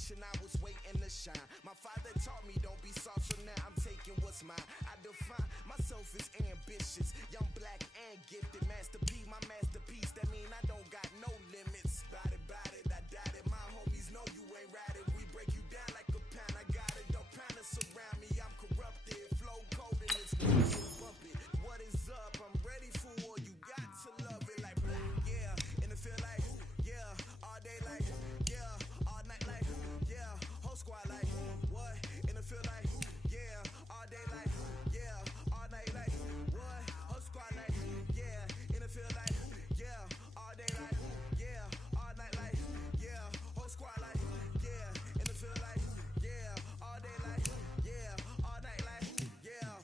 generation, I was waiting to shine. My father taught me don't be soft, so now I'm taking what's mine. I define myself as ambitious, young, black, and gifted. Master P, my masterpiece, that mean I don't got no limits. Bout it, I doubt it. My homies know you ain't ratted. We break you down like a pound. I got it, don't pound us around me. I'm corrupted, flow cold and it's bump it. What is up? I'm ready for war. You got to love it like yeah, and it feel like yeah, all day like yeah, all night like yeah, whole squad like what? And it feel like yeah, all day like yeah, all night like what? Whole squad like yeah, and it feel like yeah, all day like yeah, all night like yeah, whole squad like yeah, and it feel like yeah, all day like yeah, all night like yeah.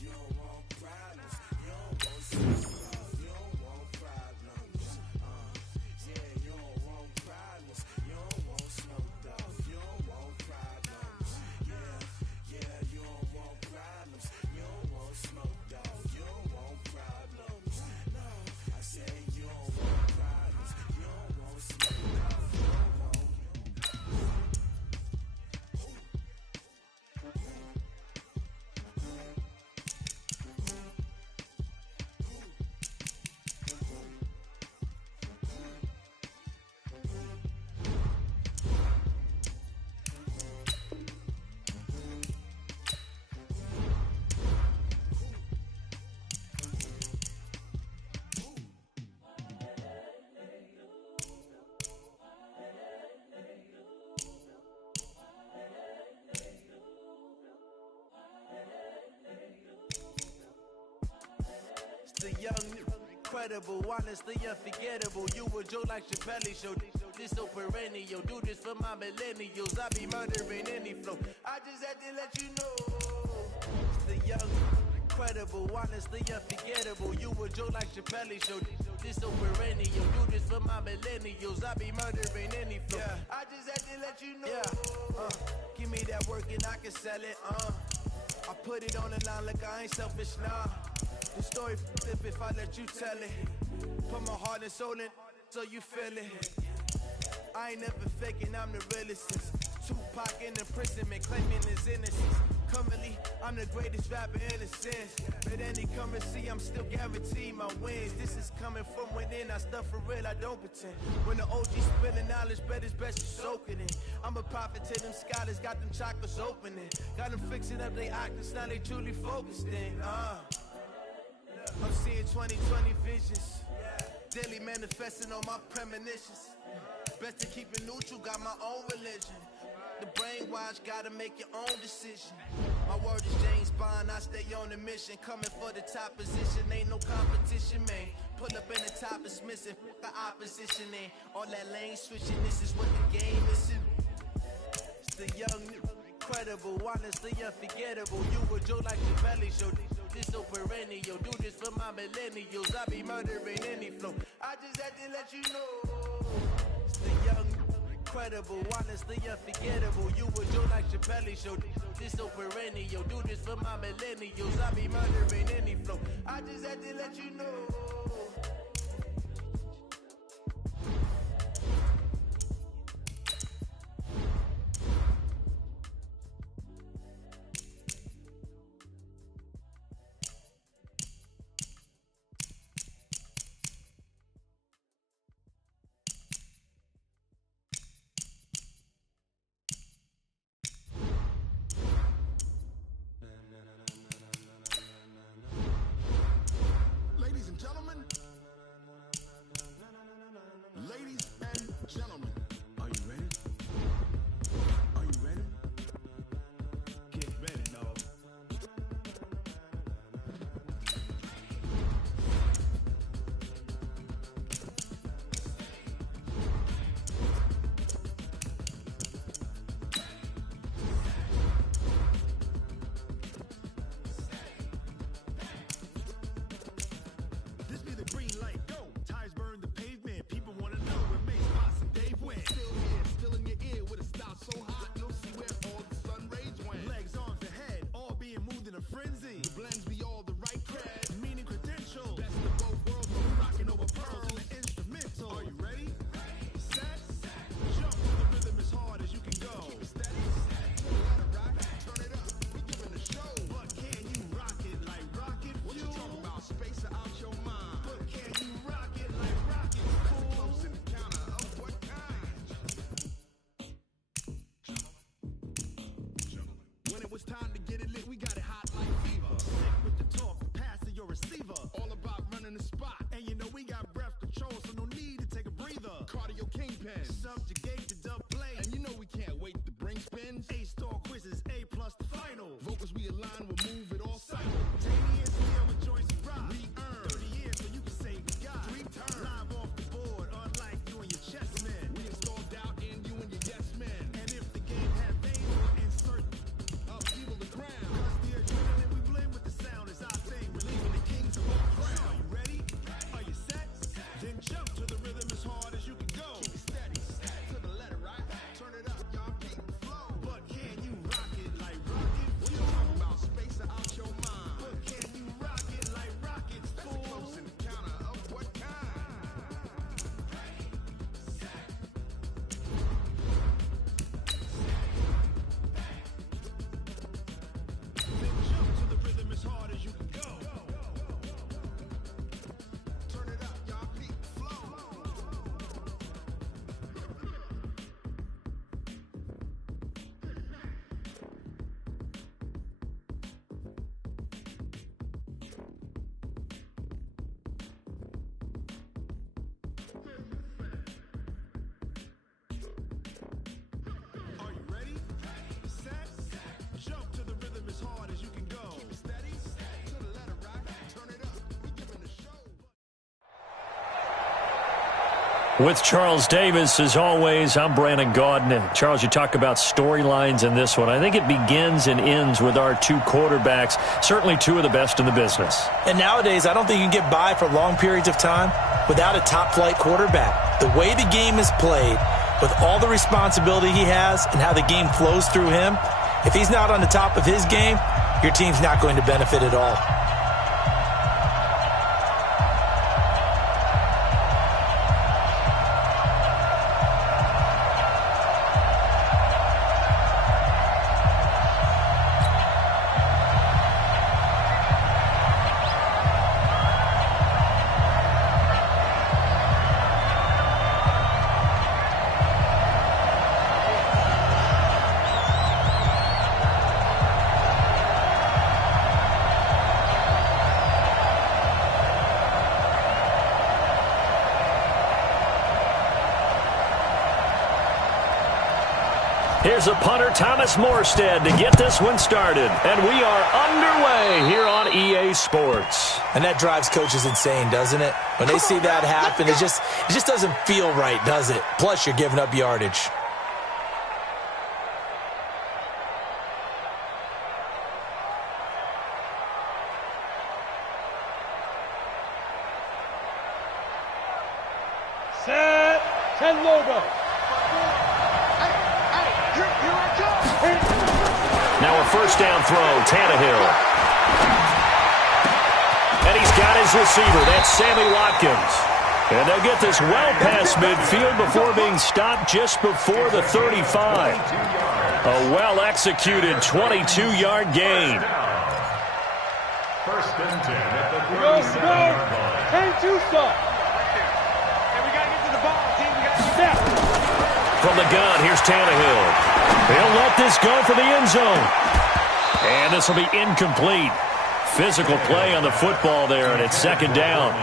You don't want problems, you don't want love, you don't want problems. Yeah, you don't want problems, you don't want smoked off, you don't want problems. Yeah, you don't want problems, you don't want smoked off, you don't want problems. No, I say you don't want problems, you don't want smoked off, you don't want. The young, incredible, honestly unforgettable. You a Joe like Chappelle show. This so perennial. Do this for my millennials. I be murdering any flow. I just had to let you know. The young, incredible, honestly unforgettable. You a Joe like Chappelle show. This so perennial. Do this for my millennials. I be murdering any flow. Yeah. I just had to let you know. Yeah. Give me that work and I can sell it. I put it on the line like I ain't selfish, nah. The story flip if I let you tell it. Put my heart and soul in so you feel it. I ain't never faking, I'm the realest since Tupac in imprisonment, claiming his innocence. Currently, I'm the greatest rapper in a sense. But any currency, I'm still guaranteed my wins. This is coming from within, I stuff for real, I don't pretend. When the OG spilling knowledge, bet it's best you soak it in. I'm a prophet to them scholars, got them chakras opening. Got them fixing up they octaves, now they truly focused in. I'm seeing 2020 visions, daily manifesting on my premonitions. Best to keep it neutral, got my own religion. The brainwash, gotta make your own decision. My word is James Bond, I stay on the mission. Coming for the top position, ain't no competition, man. Pull up in the top is missing, the opposition ain't. All that lane switching, this is what the game is. It's the young, incredible, honestly unforgettable. You a Joe like Chappelle show. This so perennial. Do this for my millennials. I be murdering any flow. I just had to let you know. It's the young, incredible, honestly unforgettable. You a Joe like Chappelle show. This so perennial. Do this for my millennials. I be murdering any flow. I just had to let you know. Ladies and gentlemen, Subjugate the dub play. And you know we can't wait to bring spins. A-star quizzes, A+ the final. Vocals we align, we'll move it all simultaneously. I'm a choice of rock. We earn 30 years so you can say we got 3 turns. Live off the board, unlike you and your chess men. We install doubt in you and your yes men. And if the game had veins, we'll insert upheaval the ground. Cause the adrenaline we blend with the sound is our thing. We're leaving the kings of our crown. Are you ready? Are you set? Then jump to the rhythm as hard as you can go. Keep it steady, to the letter, right? Turn it up, y'all keep the flow. But can you rock it like rocket? What you talking about? Space out your mind. But can you rock it like rockets? That's a close encounter of what kind? Then jump to the rhythm as hard as you can go. Turn it up, y'all keep the flow. Are you ready? Set? Jump to the rhythm as hard as you can go. Keep it steady, to the letter, right? Turn it up. We giving the show. With Charles Davis, as always, I'm Brandon Gaudin. Charles, you talk about storylines in this one. I think it begins and ends with our two quarterbacks, certainly two of the best in the business. And nowadays, I don't think you can get by for long periods of time without a top-flight quarterback. The way the game is played, with all the responsibility he has and how the game flows through him, if he's not on the top of his game, your team's not going to benefit at all. Here's a punter, Thomas Morstead, to get this one started. And we are underway here on EA Sports. And that drives coaches insane, doesn't it? When they see that happen, it just doesn't feel right, does it? Plus, you're giving up yardage. Set, 10 logo. Now a first down throw, Tannehill. And he's got his receiver. That's Sammy Watkins. And they'll get this well past midfield before being stopped just before the 35. A well-executed 22-yard gain. First and 10 at the 37-yard line. 10-2 stop. And we got to get to the ball, team. We got to step. From the gun, here's Tannehill. He'll let this go for the end zone. And this will be incomplete. Physical play on the football there, and it's second down.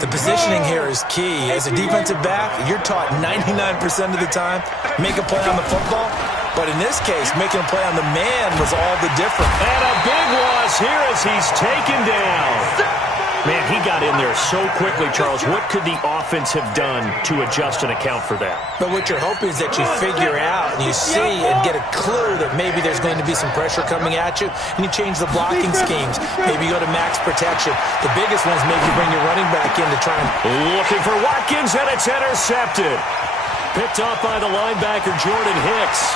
The positioning here is key. As a defensive back, you're taught 99% of the time, make a play on the football. But in this case, making a play on the man was all the difference. And a big loss here as he's taken down. Man, he got in there so quickly, Charles. What could the offense have done to adjust and account for that? But what you're hoping is that you figure out and you see and get a clue that maybe there's going to be some pressure coming at you, and you change the blocking schemes. Maybe you go to max protection. The biggest one is maybe bring your running back in to try and... Looking for Watkins, and it's intercepted. Picked off by the linebacker, Jordan Hicks.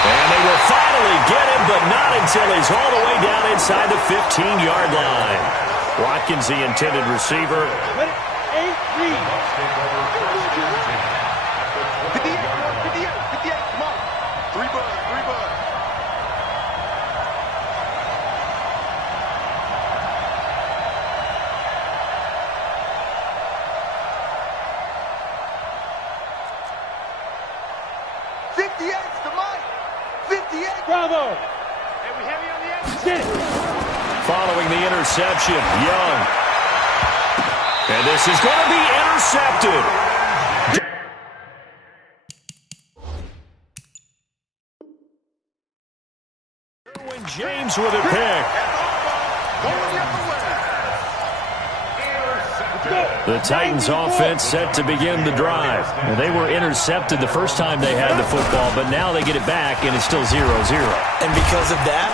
And they will finally get him, but not until he's all the way down inside the 15-yard line. Watkins, the intended receiver. 8-3. 58, come on. 3 bud. Bravo! And we heavy on the edge. Following the interception, Young. And this is going to be intercepted. James with a pick. The Titans offense set to begin the drive. And they were intercepted the first time they had the football, but now they get it back, and it's still 0-0. And because of that,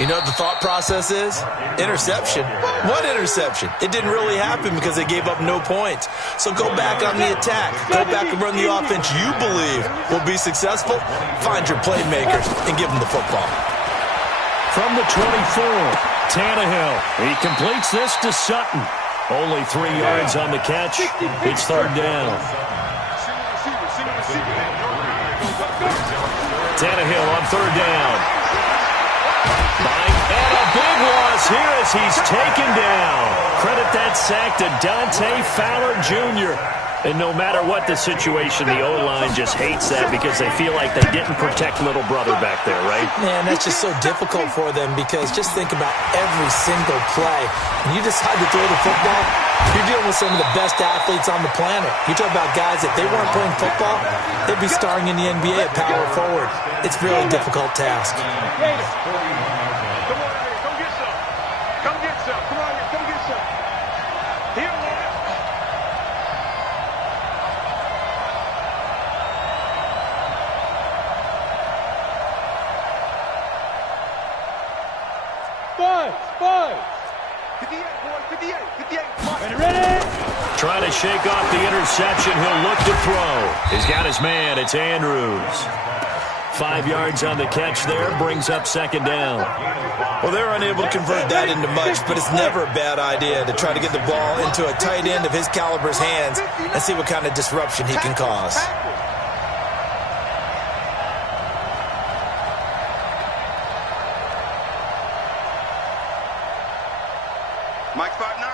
you know what the thought process is? Interception. What interception? It didn't really happen because they gave up no points. So go back on the attack. Go back and run the offense you believe will be successful. Find your playmakers and give them the football. From the 24, Tannehill. He completes this to Sutton. Only 3 yards on the catch. It's third down. Tannehill on third down. And a big loss here as he's taken down. Credit that sack to Dante Fowler Jr. And no matter what the situation, the O-line just hates that because they feel like they didn't protect little brother back there, right? Man, that's just so difficult for them because just think about every single play. When you decide to throw the football, you're dealing with some of the best athletes on the planet. You talk about guys, if they weren't playing football, they'd be starring in the NBA at power forward. It's a really difficult task. Come on, come get some. Come get some. Come on, come get some. Here, man. Five. 58, boy, 58. Ready? Trying to shake off the interception. He'll look to throw. He's got his man. It's Andrews. 5 yards on the catch there. Brings up second down. Well, they're unable to convert that into much, but it's never a bad idea to try to get the ball into a tight end of his caliber's hands and see what kind of disruption he can cause. Mike 5'9",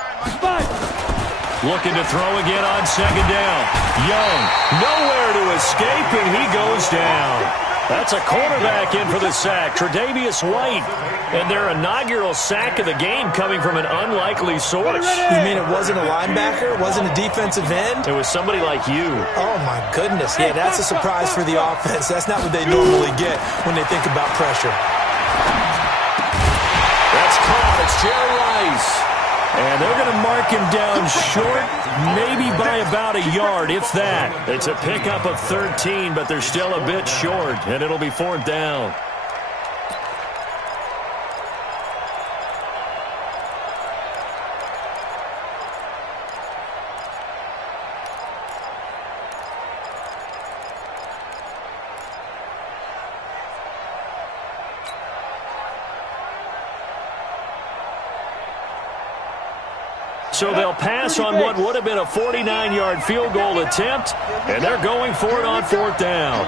Looking to throw again on second down. Young, nowhere to escape, and he goes down. That's a cornerback in for the sack, Tre'Davious White. And their inaugural sack of the game coming from an unlikely source. You mean it wasn't a linebacker? It wasn't a defensive end? It was somebody like you. Oh, my goodness. Yeah, that's a surprise for the offense. That's not what they normally get when they think about pressure. That's caught. It's Jerry Rice. And they're going to mark him down short, maybe by about a yard, if that. It's a pickup of 13, but they're still a bit short, and it'll be fourth down. So they'll pass on what would have been a 49-yard field goal attempt, and they're going for it on fourth down.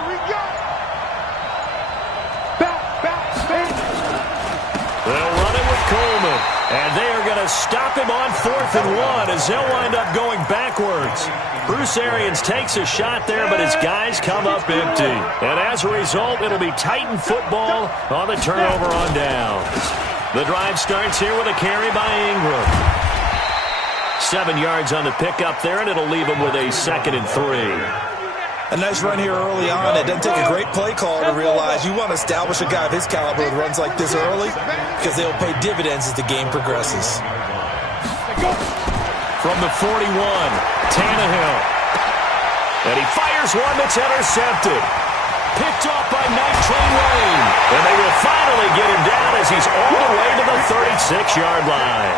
They'll run it with Coleman, and they are going to stop him on 4th and 1 as they'll wind up going backwards. Bruce Arians takes a shot there, but his guys come up empty. And as a result, it'll be Titan football on the turnover on downs. The drive starts here with a carry by Ingram. 7 yards on the pickup there, and it'll leave him with a 2nd and 3. A nice run here early on. It doesn't take a great play call to realize you want to establish a guy of his caliber with runs like this early because they'll pay dividends as the game progresses. From the 41, Tannehill. And he fires one that's intercepted. Picked off by Night Train Wayne. And they will finally get him down as he's all the way to the 36-yard line.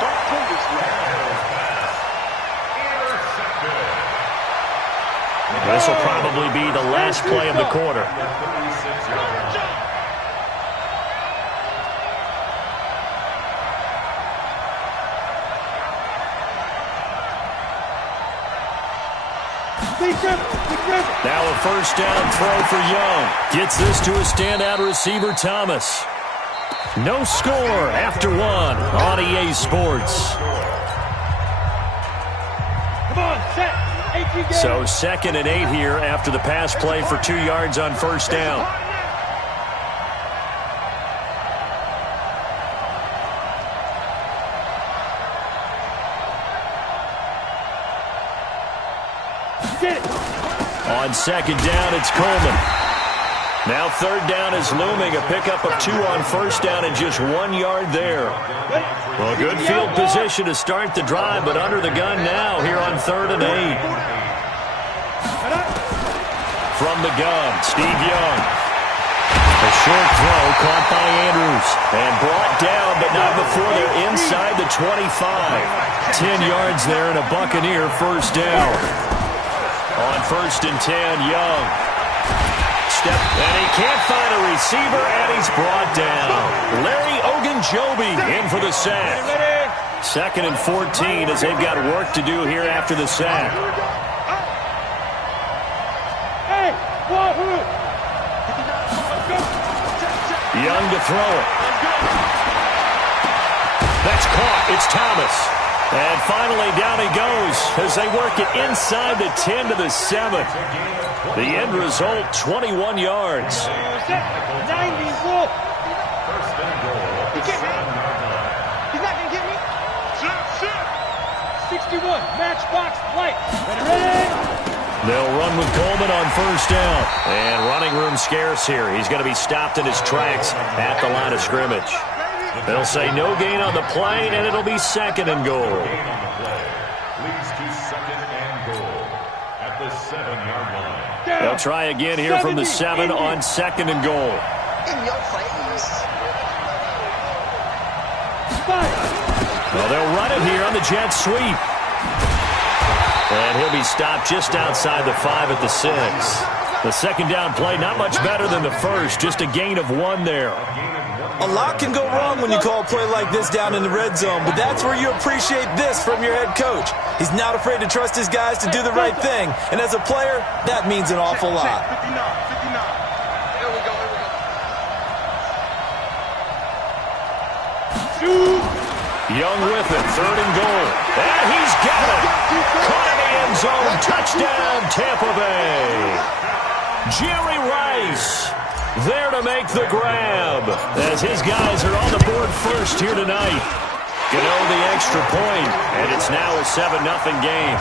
This will probably be the last play of the quarter. Now a first down throw for Young. Gets this to a standout receiver, Thomas. No score after 1 on EA Sports. Come on, set. So 2nd and 8 here after the pass play for 2 yards on first down. On second down, it's Coleman. Now third down is looming. A pickup of 2 on first down and just 1 yard there. Well, good field position to start the drive, but under the gun now here on 3rd and 8. From the gun, Steve Young. A short throw caught by Andrews and brought down, but not before they're inside the 25. 10 yards there and a Buccaneer first down. On 1st and 10, Young. And he can't find a receiver, and he's brought down. Larry Ogunjobi in for the sack. 2nd and 14 as they've got work to do here after the sack. Young to throw it. That's caught. It's Thomas. And finally down he goes as they work it inside the 10 to the 7. The end result, 21 yards. 90, Wolf. He's not going to get me. 61, matchbox light. Ready? They'll run with Coleman on first down. And running room scarce here. He's going to be stopped in his tracks at the line of scrimmage. They'll say no gain on the play, and it'll be 2nd and goal. Leads to 2nd and goal at the 7-yard line. They'll try again here from the 7 on 2nd and goal. In your face. Well, they'll run it here on the jet sweep. And he'll be stopped just outside the 5 at the 6. The 2nd down play, not much better than the first, just a gain of 1 there. A lot can go wrong when you call a play like this down in the red zone, but that's where you appreciate this from your head coach. He's not afraid to trust his guys to do the right thing, and as a player, that means an awful lot. 59. Here we go. Young with it, 3rd and goal. And he's got it. Caught in the end zone. Touchdown, Tampa Bay. Jerry Rice there to make the grab as his guys are on the board first here tonight. Gano the extra point, and it's now a 7-0 game.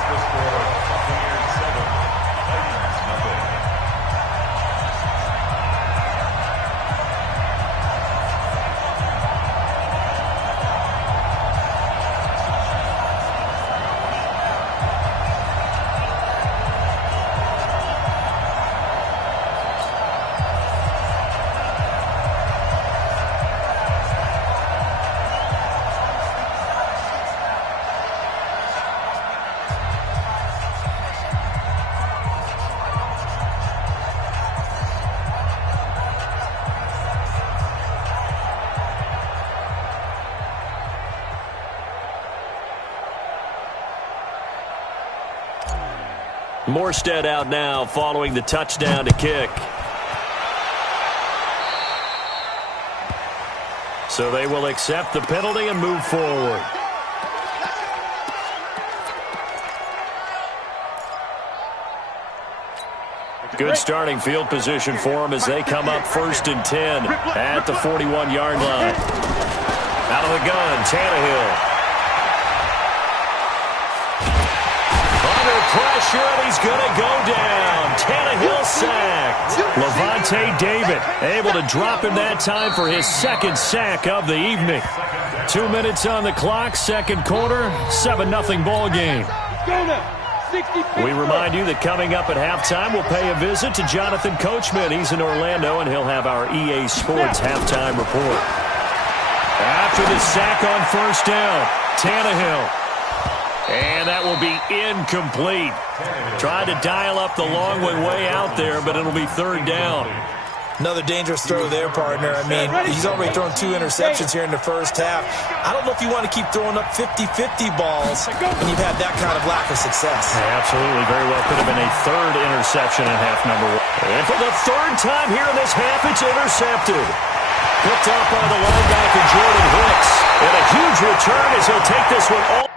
Morstead out now following the touchdown to kick. So they will accept the penalty and move forward. Good starting field position for them as they come up 1st and 10 at the 41-yard line. Out of the gun, Tannehill. Pressure, and he's going to go down. Tannehill sacked. Levante David able to drop him that time for his 2nd sack of the evening. 2 minutes on the clock, 2nd quarter, 7-0 ball game. We remind you that coming up at halftime, we'll pay a visit to Jonathan Coachman. He's in Orlando, and he'll have our EA Sports halftime report. After the sack on 1st down, Tannehill. And that will be incomplete. Tried to dial up the long way out there, but it'll be 3rd down. Another dangerous throw there, partner. I mean, he's already thrown 2 interceptions here in the first half. I don't know if you want to keep throwing up 50-50 balls when you've had that kind of lack of success. Absolutely. Very well could have been a 3rd interception in half number 1. And for the 3rd time here in this half, it's intercepted. Picked up by the linebacker, Jordan Hicks. And a huge return as he'll take this one all.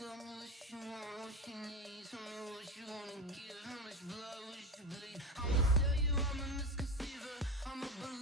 Tell me what you want, what you need. Tell me what you wanna give. How much blood would you bleed? I'ma tell you I'm a misconceiver. I'm a believer.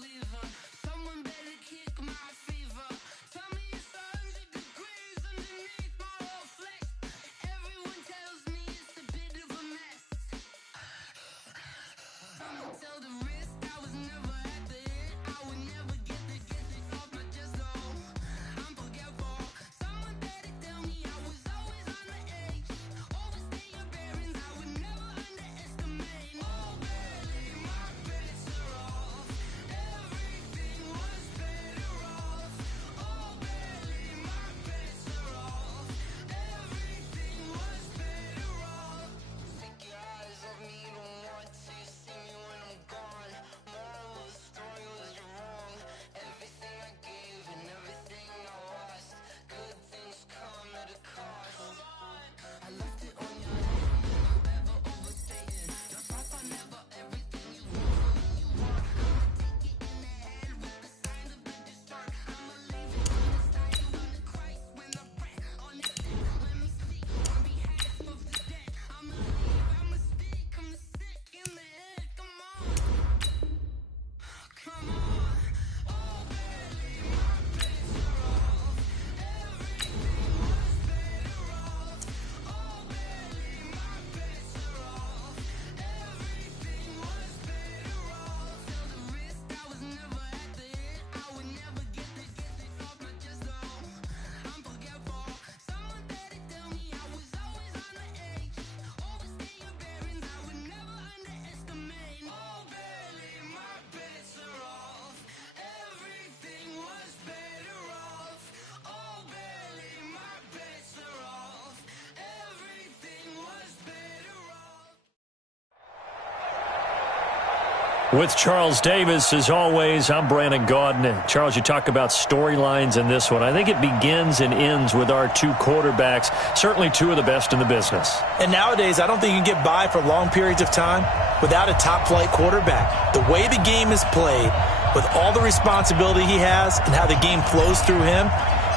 With Charles Davis, as always, I'm Brandon Gaudin. Charles, you talk about storylines in this one. I think it begins and ends with our two quarterbacks, certainly two of the best in the business. And nowadays, I don't think you can get by for long periods of time without a top-flight quarterback. The way the game is played, with all the responsibility he has and how the game flows through him,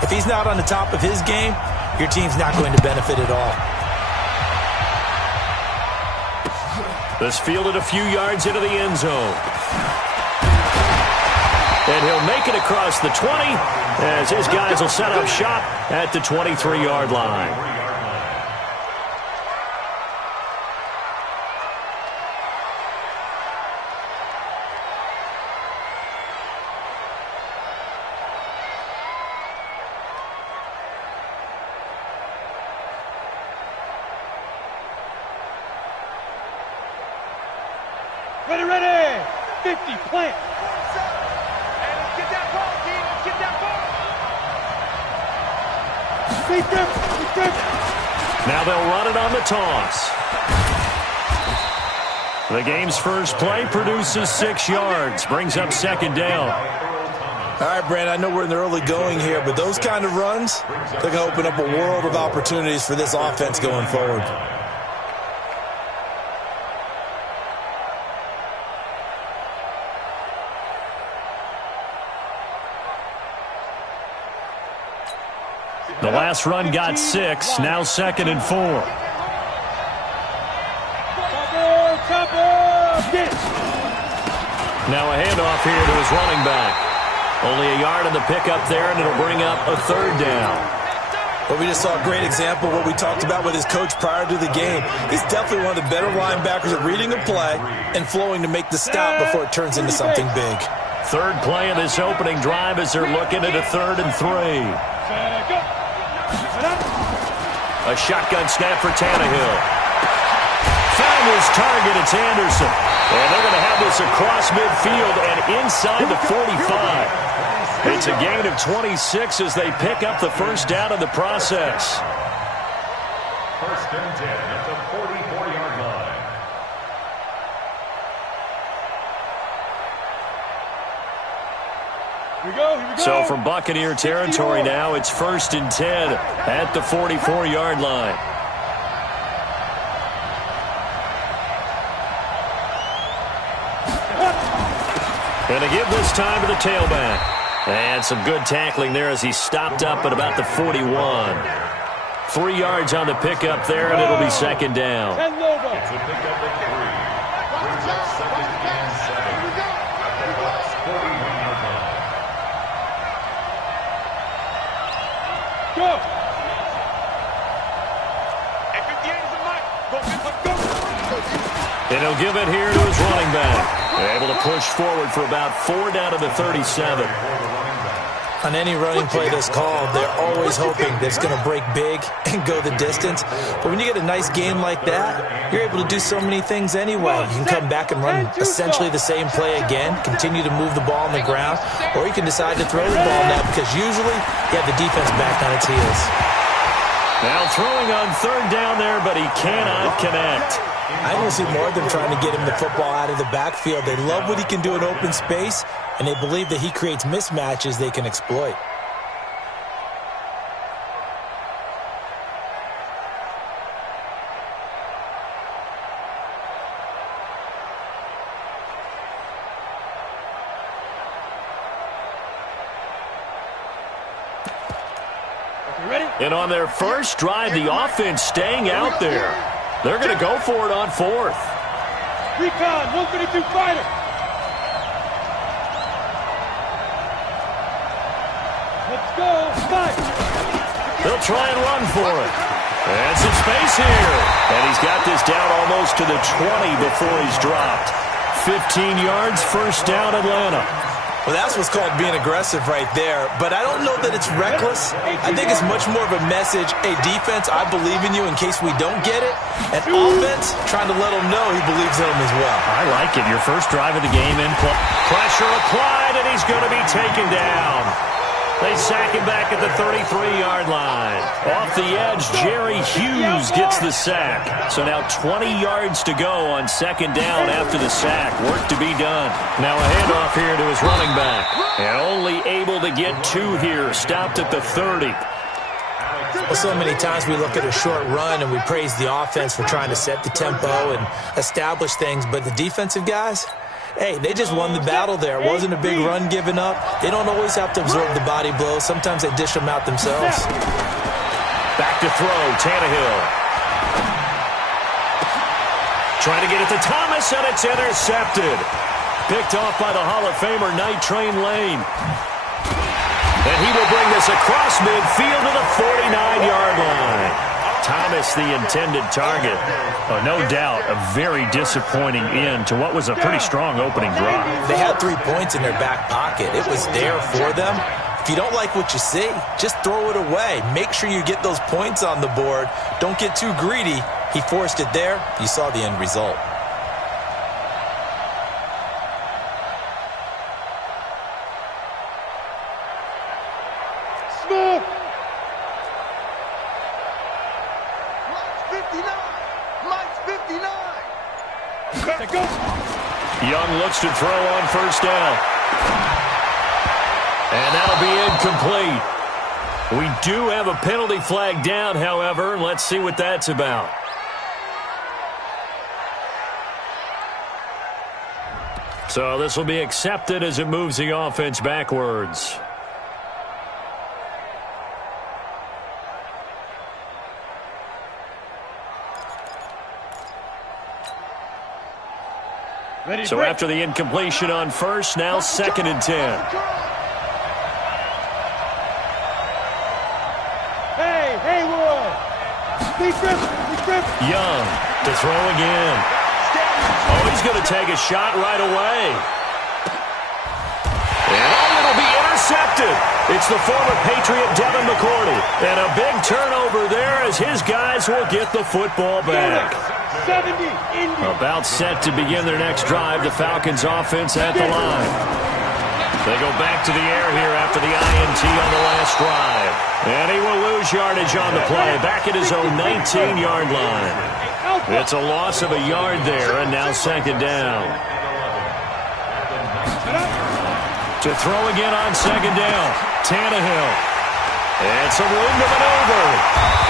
if he's not on the top of his game, your team's not going to benefit at all. This fielded a few yards into the end zone. And he'll make it across the 20 as his guys will set up shop at the 23-yard line. Ready, ready! 50, plant! Hey, let's get that ball, G. Let's get that ball. Beat them! Beat them! Now they'll run it on the toss. The game's first play produces 6 yards, brings up second down. All right, Brandon, I know we're in the early going here, but those kind of runs, they're going to open up a world of opportunities for this offense going forward. The last run got 6, now 2nd and 4. Now a handoff here to his running back. Only a yard on the pickup there, and it'll bring up a 3rd down. Well, we just saw a great example of what we talked about with his coach prior to the game. He's definitely one of the better linebackers at reading a play and flowing to make the stop before it turns into something big. 3rd play of this opening drive as they're looking at a 3rd and 3. A shotgun snap for Tannehill. Found his target, it's Anderson. And they're going to have this across midfield and inside the 45. It's a gain of 26 as they pick up the first down in the process. First and 10 at the 44-yard line. Here we go. So from Buccaneer territory now, it's 1st and 10 at the 44-yard line. And a give this time to the tailback. And some good tackling there as he stopped up at about the 41. 3 yards on the pickup there, and it'll be 2nd down. It's a pickup at 3. Brings up 2nd and 7 at the Bucs 41-yard line. Go! And he'll give it here to his running back. Able to push forward for about 4 down to the 37. On any running play that's called, they're always hoping that it's going to break big and go the distance. But when you get a nice game like that, you're able to do so many things anyway. You can come back and run essentially the same play again, continue to move the ball on the ground, or you can decide to throw the ball now because usually you have the defense back on its heels. Now throwing on 3rd down there, but he cannot connect. I don't see more of them trying to get him the football out of the backfield. They love what he can do in open space, and they believe that he creates mismatches they can exploit. And on their first drive, the offense staying out there. They're going to go for it on 4th. Recon, 152 fighter. Let's go. 5. They'll try and run for it. And some space here. And he's got this down almost to the 20 before he's dropped. 15 yards, 1st down, Atlanta. Well, that's what's called being aggressive right there. But I don't know that it's reckless. I think it's much more of a message. Hey, defense, I believe in you in case we don't get it. And offense, trying to let him know he believes in him as well. I like it. Your first drive of the game in play. Pressure applied, and he's going to be taken down. They sack him back at the 33-yard line. Off the edge, Jerry Hughes gets the sack. So now 20 yards to go on second down after the sack. Work to be done. Now a handoff here to his running back. And only able to get 2 here. Stopped at the 30. Well, so many times we look at a short run and we praise the offense for trying to set the tempo and establish things. But the defensive guys, hey, they just won the battle there. It wasn't a big run given up. They don't always have to absorb the body blows. Sometimes they dish them out themselves. Back to throw, Tannehill. Trying to get it to Thomas, and it's intercepted. Picked off by the Hall of Famer, Night Train Lane. And he will bring this across midfield to the 49-yard line. Thomas, the intended target. Oh, no doubt, a very disappointing end to what was a pretty strong opening drive. They had 3 points in their back pocket. It was there for them. If you don't like what you see, just throw it away. Make sure you get those points on the board. Don't get too greedy. He forced it there. You saw the end result. Smoke! Mike's 59. Let's go! Young looks to throw on first down. And that'll be incomplete. We do have a penalty flag down, however. Let's see what that's about. So this will be accepted as it moves the offense backwards. Ready, So break. after the incompletion on first, now 2nd and 10. Hey, Roy! Defense! Young to throw again. Oh, he's going to take a shot right away. And it'll be intercepted. It's the former Patriot Devin McCourty. And a big turnover there as his guys will get the football back. 70, Indy. About set to begin their next drive, the Falcons offense at the line. They go back to the air here after the INT on the last drive. And he will lose yardage on the play, back at his own 19-yard line. It's a loss of a yard there, and now 2nd down. To throw again on 2nd down, Tannehill. And some room to maneuver.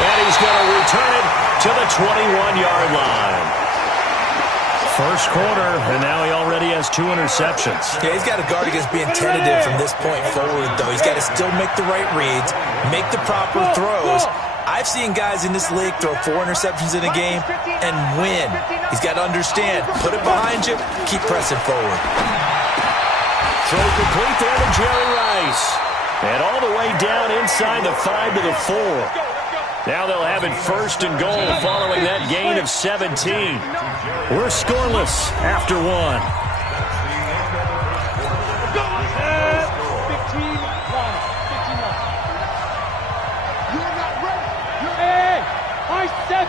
And he's going to return it to the 21-yard line. First quarter, and now he already has 2 interceptions. Yeah, he's got to guard against being tentative from this point forward, though. He's got to still make the right reads, make the proper throws. I've seen guys in this league throw 4 interceptions in a game and win. He's got to understand, put it behind you, keep pressing forward. Throw complete there to Jerry Rice. And all the way down inside the 5 to the 4. Now they'll have it 1st and goal following that gain of 17. We're scoreless after 1. 15 line. You're not ready. Hey, high 7.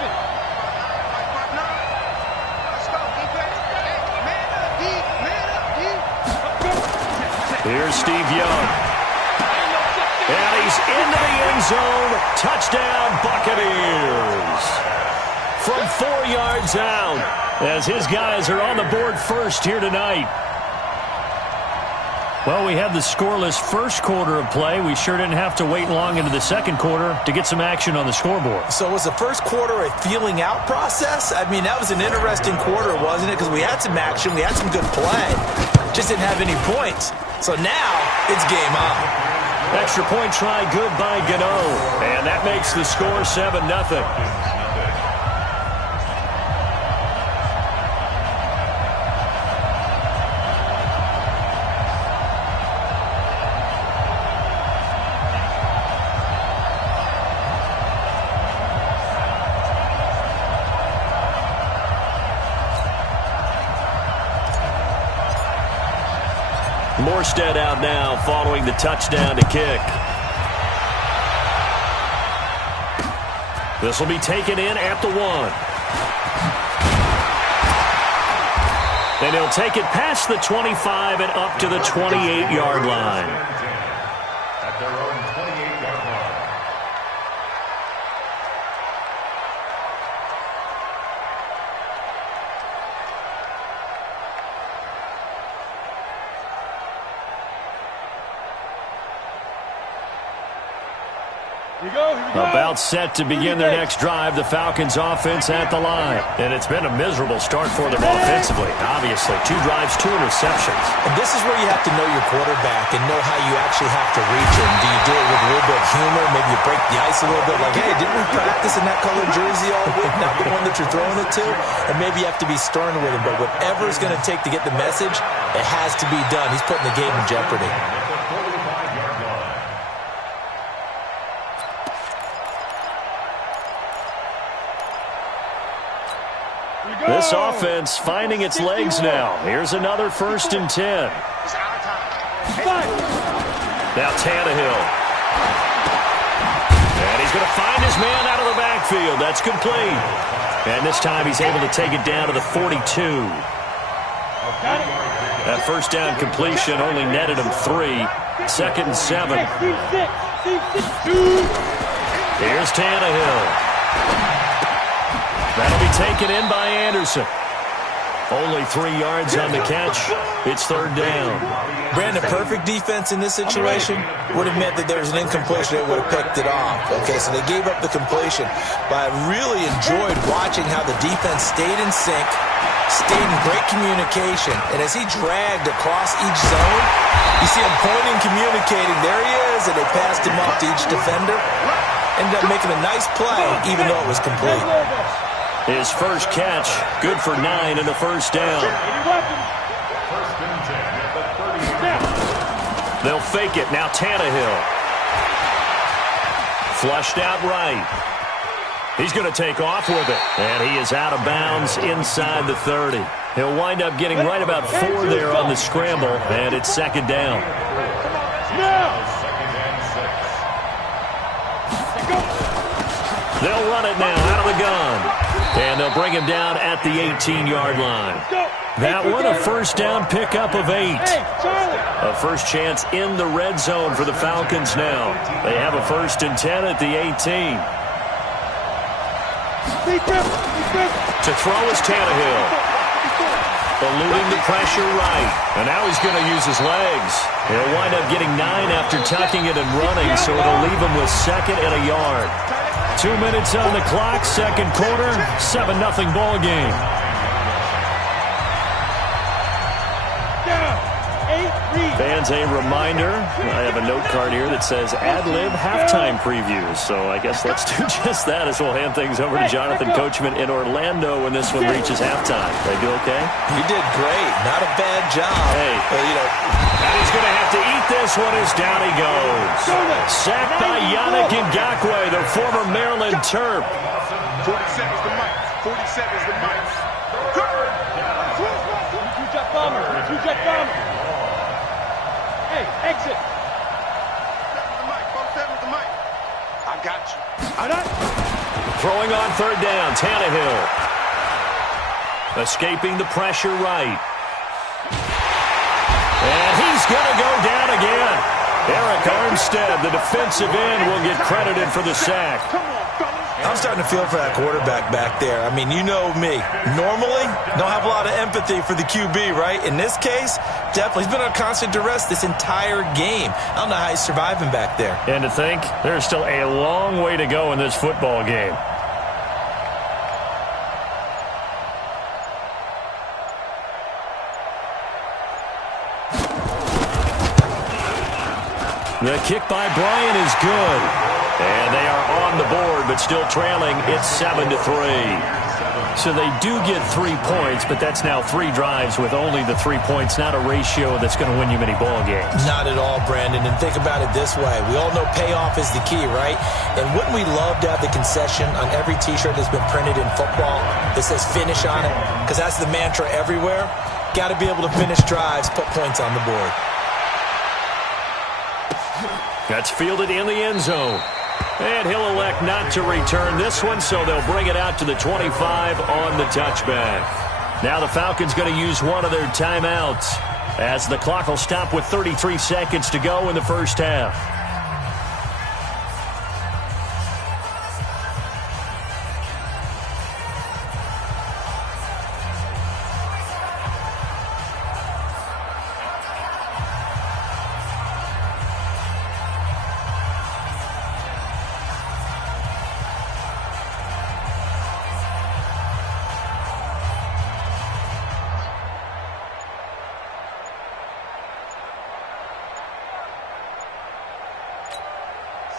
Let's go, defense. Hey, man up, D. Man up, D. Here's Steve Young. And he's into the end zone. Touchdown, Buccaneers. From 4 yards out, as his guys are on the board first here tonight. Well, we had the scoreless first quarter of play. We sure didn't have to wait long into the second quarter to get some action on the scoreboard. So was the first quarter a feeling out process? I mean, that was an interesting quarter, wasn't it? Because we had some action, we had some good play. Just didn't have any points. So now it's game on. Extra point try, good by Gano. And that makes the score 7-0. Morstead out now following the touchdown to kick. This will be taken in at the 1. And he'll take it past the 25 and up to the 28-yard line. their own 28-yard line. About set to begin their next drive, the Falcons offense at the line. And it's been a miserable start for them offensively. Obviously, 2 drives, 2 interceptions. And this is where you have to know your quarterback and know how you actually have to reach him. Do you do it with a little bit of humor? Maybe you break the ice a little bit like, hey, didn't we practice in that colored jersey all week? Not the one that you're throwing it to? And maybe you have to be stern with him. But whatever it's going to take to get the message, it has to be done. He's putting the game in jeopardy. This offense finding its legs now. Here's another 1st and 10. Now Tannehill. And he's going to find his man out of the backfield. That's complete. And this time he's able to take it down to the 42. That first down completion only netted him 3. 2nd and 7. Here's Tannehill. That'll be taken in by Anderson. Only 3 yards on the catch. It's 3rd down. Brandon, perfect defense in this situation would have meant that there was an incompletion that would have picked it off. Okay, so they gave up the completion. But I really enjoyed watching how the defense stayed in sync, stayed in great communication. And as he dragged across each zone, you see him pointing, communicating. There he is, and they passed him off to each defender. Ended up making a nice play, even though it was complete. His first catch, good for 9 and a 1st down. They'll fake it. Now Tannehill. Flushed out right. He's going to take off with it. And he is out of bounds inside the 30. He'll wind up getting right about 4 there on the scramble, and it's 2nd down. They'll run it now out of the gun. And they'll bring him down at the 18-yard line. That one, a 1st down pickup of 8. A first chance in the red zone for the Falcons now. They have a 1st and 10 at the 18. To throw is Tannehill. Eluding the pressure right. And now he's going to use his legs. He'll wind up getting 9 after tucking it and running, so it'll leave him with 2nd and a yard. 2 minutes on the clock, 2nd quarter, 7-0 ball game. Fans, a reminder, I have a note card here that says ad-lib halftime previews. So I guess let's do just that as we'll hand things over to Jonathan Coachman in Orlando when this one reaches halftime. They do okay? You did great. Not a bad job. Hey, and he's going to have to eat this one as down he goes. Sacked by Yannick Ngakoue, the former Maryland Terp. 47 is the mic. 47 is the mic. Two-jet bomber. Two-jet bomber. Hey, exit. 47 is the mic. 47 is the mic. I got you. Throwing on 3rd down, Tannehill. Escaping the pressure right. And he's going to go down again. Eric Armstead, the defensive end, will get credited for the sack. I'm starting to feel for that quarterback back there. I mean, you know me. Normally, don't have a lot of empathy for the QB, right? In this case, definitely. He's been on constant duress this entire game. I don't know how he's surviving back there. And to think, there's still a long way to go in this football game. The kick by Bryant is good. And they are on the board, but still trailing. It's 7-3. So they do get 3 points, but that's now 3 drives with only the 3 points. Not a ratio that's going to win you many ball games. Not at all, Brandon. And think about it this way. We all know payoff is the key, right? And wouldn't we love to have the concession on every T-shirt that's been printed in football that says finish on it? Because that's the mantra everywhere. Got to be able to finish drives, put points on the board. That's fielded in the end zone. And he'll elect not to return this one, so they'll bring it out to the 25 on the touchback. Now the Falcons going to use one of their timeouts as the clock will stop with 33 seconds to go in the first half.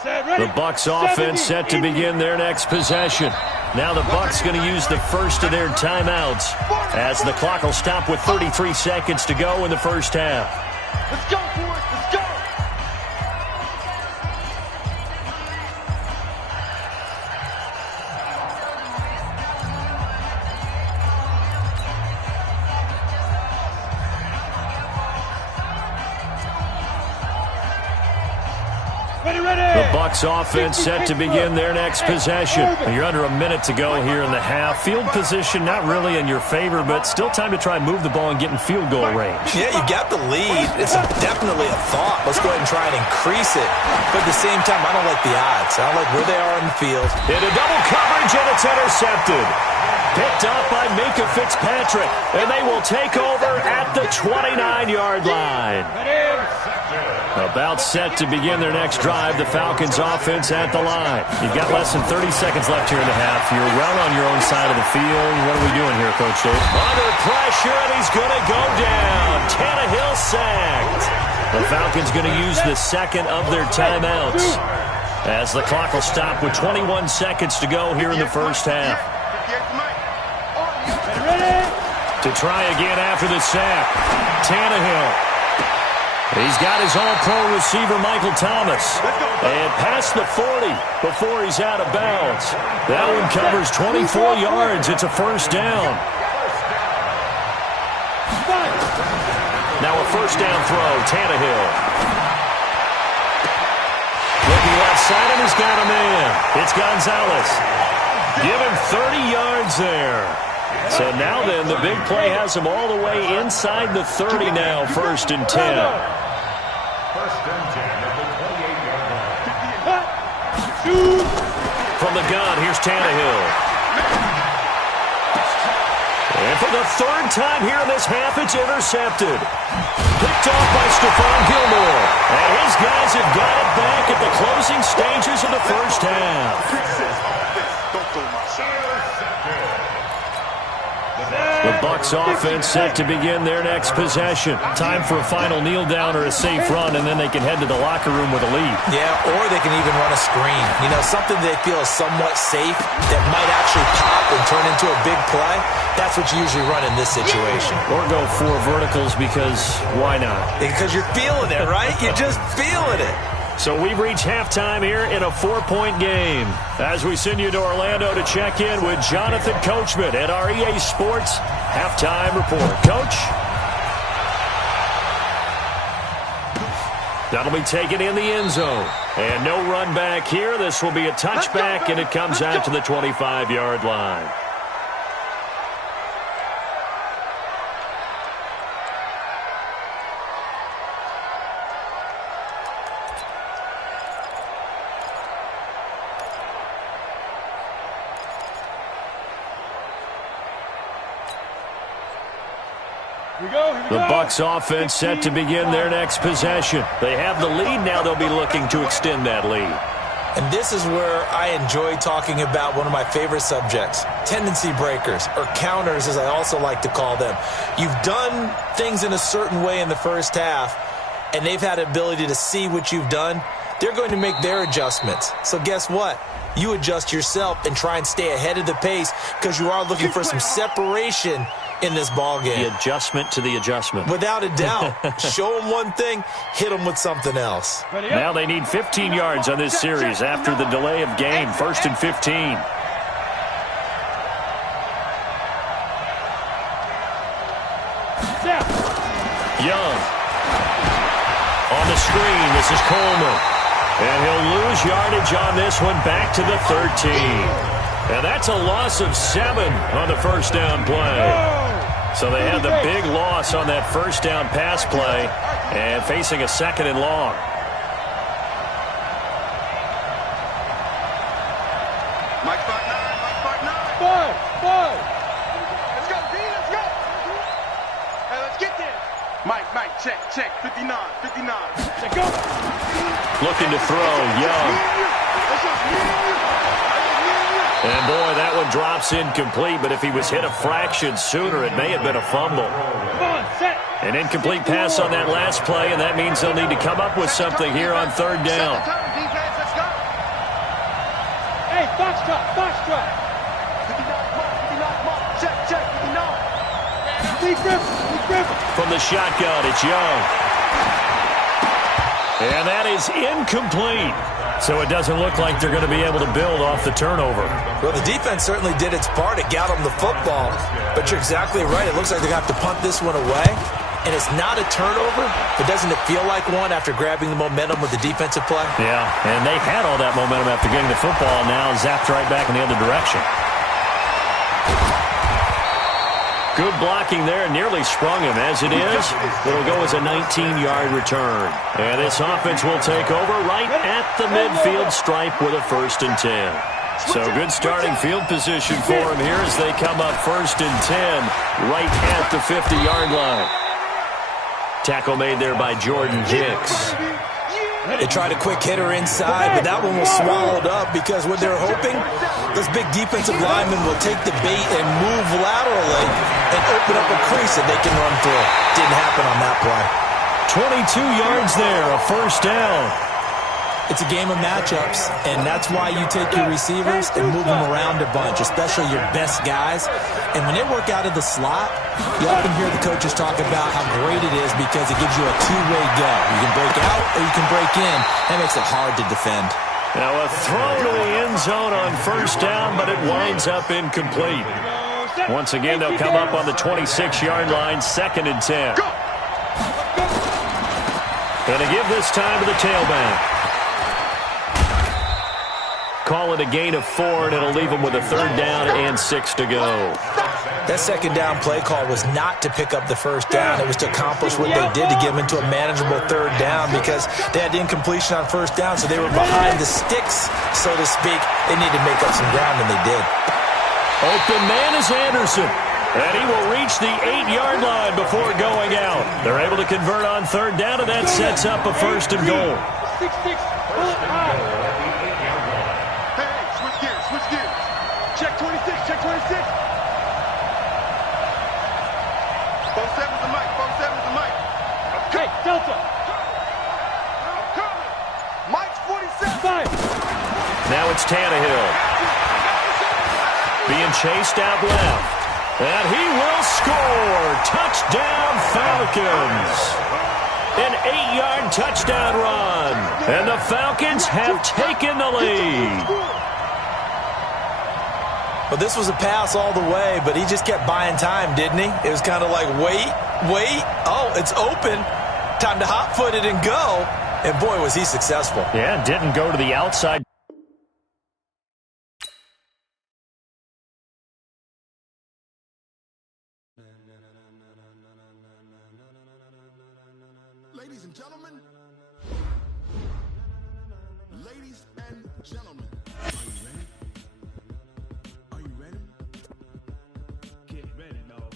The Bucs offense set to begin their next possession. Now the Bucs going to use the first of their timeouts as the clock will stop with 33 seconds to go in the first half. Let's go for it. Let's go. The Bucs offense set to begin their next possession. You're under a minute to go here in the half. Field position not really in your favor, but still time to try and move the ball and get in field goal range. Yeah, you got the lead. It's definitely a thought. Let's go ahead and try and increase it. But at the same time, I don't like the odds. I don't like where they are on the field. Into double coverage, and it's intercepted. Picked up by Minka Fitzpatrick, and they will take over at the 29-yard line. About set to begin their next drive, the Falcons offense at the line. You've got less than 30 seconds left here in the half. You're well on your own side of the field. What are we doing here, Coach Dave? Under pressure, and he's going to go down. Tannehill sacked. The Falcons going to use the second of their timeouts as the clock will stop with 21 seconds to go here in the first half. To try again after the sack, Tannehill. He's got his all-pro receiver, Michael Thomas. And past the 40 before he's out of bounds. That one covers 24 yards. It's a first down. Now a first down throw, Tannehill. Looking left side, and he's got a man. It's Gonzalez. Give him 30 yards there. So now then, the big play has him all the way inside the 30 now, 1st and 10. From the gun, here's Tannehill. And for the third time here in this half, it's intercepted. Picked off by Stephon Gilmore. And his guys have got it back at the closing stages of the first half. The Bucs offense set to begin their next possession. Time for a final kneel down or a safe run, and then they can head to the locker room with a lead. Yeah, or they can even run a screen. You know, something they feel is somewhat safe that might actually pop and turn into a big play. That's what you usually run in this situation. Or go 4 verticals because why not? Because you're feeling it, right? You're just feeling it. So we've reached halftime here in a 4-point game. As we send you to Orlando to check in with Jonathan Coachman at our EA Sports Halftime Report. Coach? That'll be taken in the end zone. And no run back here. This will be a touchback, and it comes out to the 25-yard line. The Bucs offense set to begin their next possession. They have the lead now. They'll be looking to extend that lead. And this is where I enjoy talking about one of my favorite subjects, tendency breakers, or counters as I also like to call them. You've done things in a certain way in the first half, and they've had the ability to see what you've done. They're going to make their adjustments. So guess what? You adjust yourself and try and stay ahead of the pace because you are looking for some separation in this ball game. The adjustment to the adjustment. Without a doubt. Show them one thing, hit them with something else. Now they need 15 yards on this series after the delay of game. 1st and 15. Young. On the screen, this is Coleman. And he'll lose yardage on this one back to the 13. And that's a loss of 7 on the first down play. So they had the big loss on that first down pass play and facing a 2nd and long. Mike 5-9, Mike 5-9. Five. Let's go, D, let's go. Hey, let's get there. Mike, check. 59. Let's go. Looking to throw, Young. And boy, that one drops incomplete, but if he was hit a fraction sooner, it may have been a fumble. Come on, set. An incomplete pass on that last play, and that means they'll need to come up with something here on 3rd down. Defense, let's go. Foxtrot. 59 mark, 59 mark. Check, 59. Lee Griffin. From the shotgun, it's Young. And that is incomplete. So it doesn't look like they're going to be able to build off the turnover. Well, the defense certainly did its part. It got them the football. But you're exactly right. It looks like they're going to have to punt this one away. And it's not a turnover, but doesn't it feel like one after grabbing the momentum with the defensive play? Yeah, and they had all that momentum after getting the football, and now zapped right back in the other direction. Good blocking there, nearly sprung him. As it is, it'll go as a 19-yard return. And this offense will take over right at the midfield stripe with a 1st and 10. So good starting field position for him here as they come up 1st and 10 right at the 50-yard line. Tackle made there by Jordan Hicks. They tried a quick hitter inside, but that one was swallowed up because what they're hoping, those big defensive linemen will take the bait and move laterally and open up a crease that they can run through. Didn't happen on that play. 22 yards there, a 1st down. It's a game of matchups, and that's why you take your receivers and move them around a bunch, especially your best guys. And when they work out of the slot, you often hear the coaches talk about how great it is because it gives you a two-way go. You can break out or you can break in. That makes it hard to defend. Now a throw to the end zone on 1st down, but it winds up incomplete. Once again, they'll come up on the 26-yard line, 2nd and 10. Going to give this time to the tailback. Call it a gain of 4, and it'll leave them with a 3rd down and 6 to go. That 2nd down play call was not to pick up the 1st down. It was to accomplish what they did to get them into a manageable 3rd down because they had the incompletion on 1st down, so they were behind the sticks, so to speak. They needed to make up some ground, and they did. Open man is Anderson, and he will reach the 8-yard line before going out. They're able to convert on 3rd down, and that sets up a 1st and goal. 6-6, bullet high. Check 26, check 26. 47's the mic, 47's the mic. Okay, Delta. I'm coming. Mike's 47. Fire. Now it's Tannehill. Being chased out left. And he will score. Touchdown Falcons. An 8-yard touchdown run. And the Falcons have taken the lead. Well, this was a pass all the way, but he just kept buying time, didn't he? It was kind of like, wait. Oh, it's open. Time to hot-foot it and go. And, boy, was he successful. Yeah, didn't go to the outside. Ladies and gentlemen. Ladies and gentlemen. Are you ready? Get ready, dog.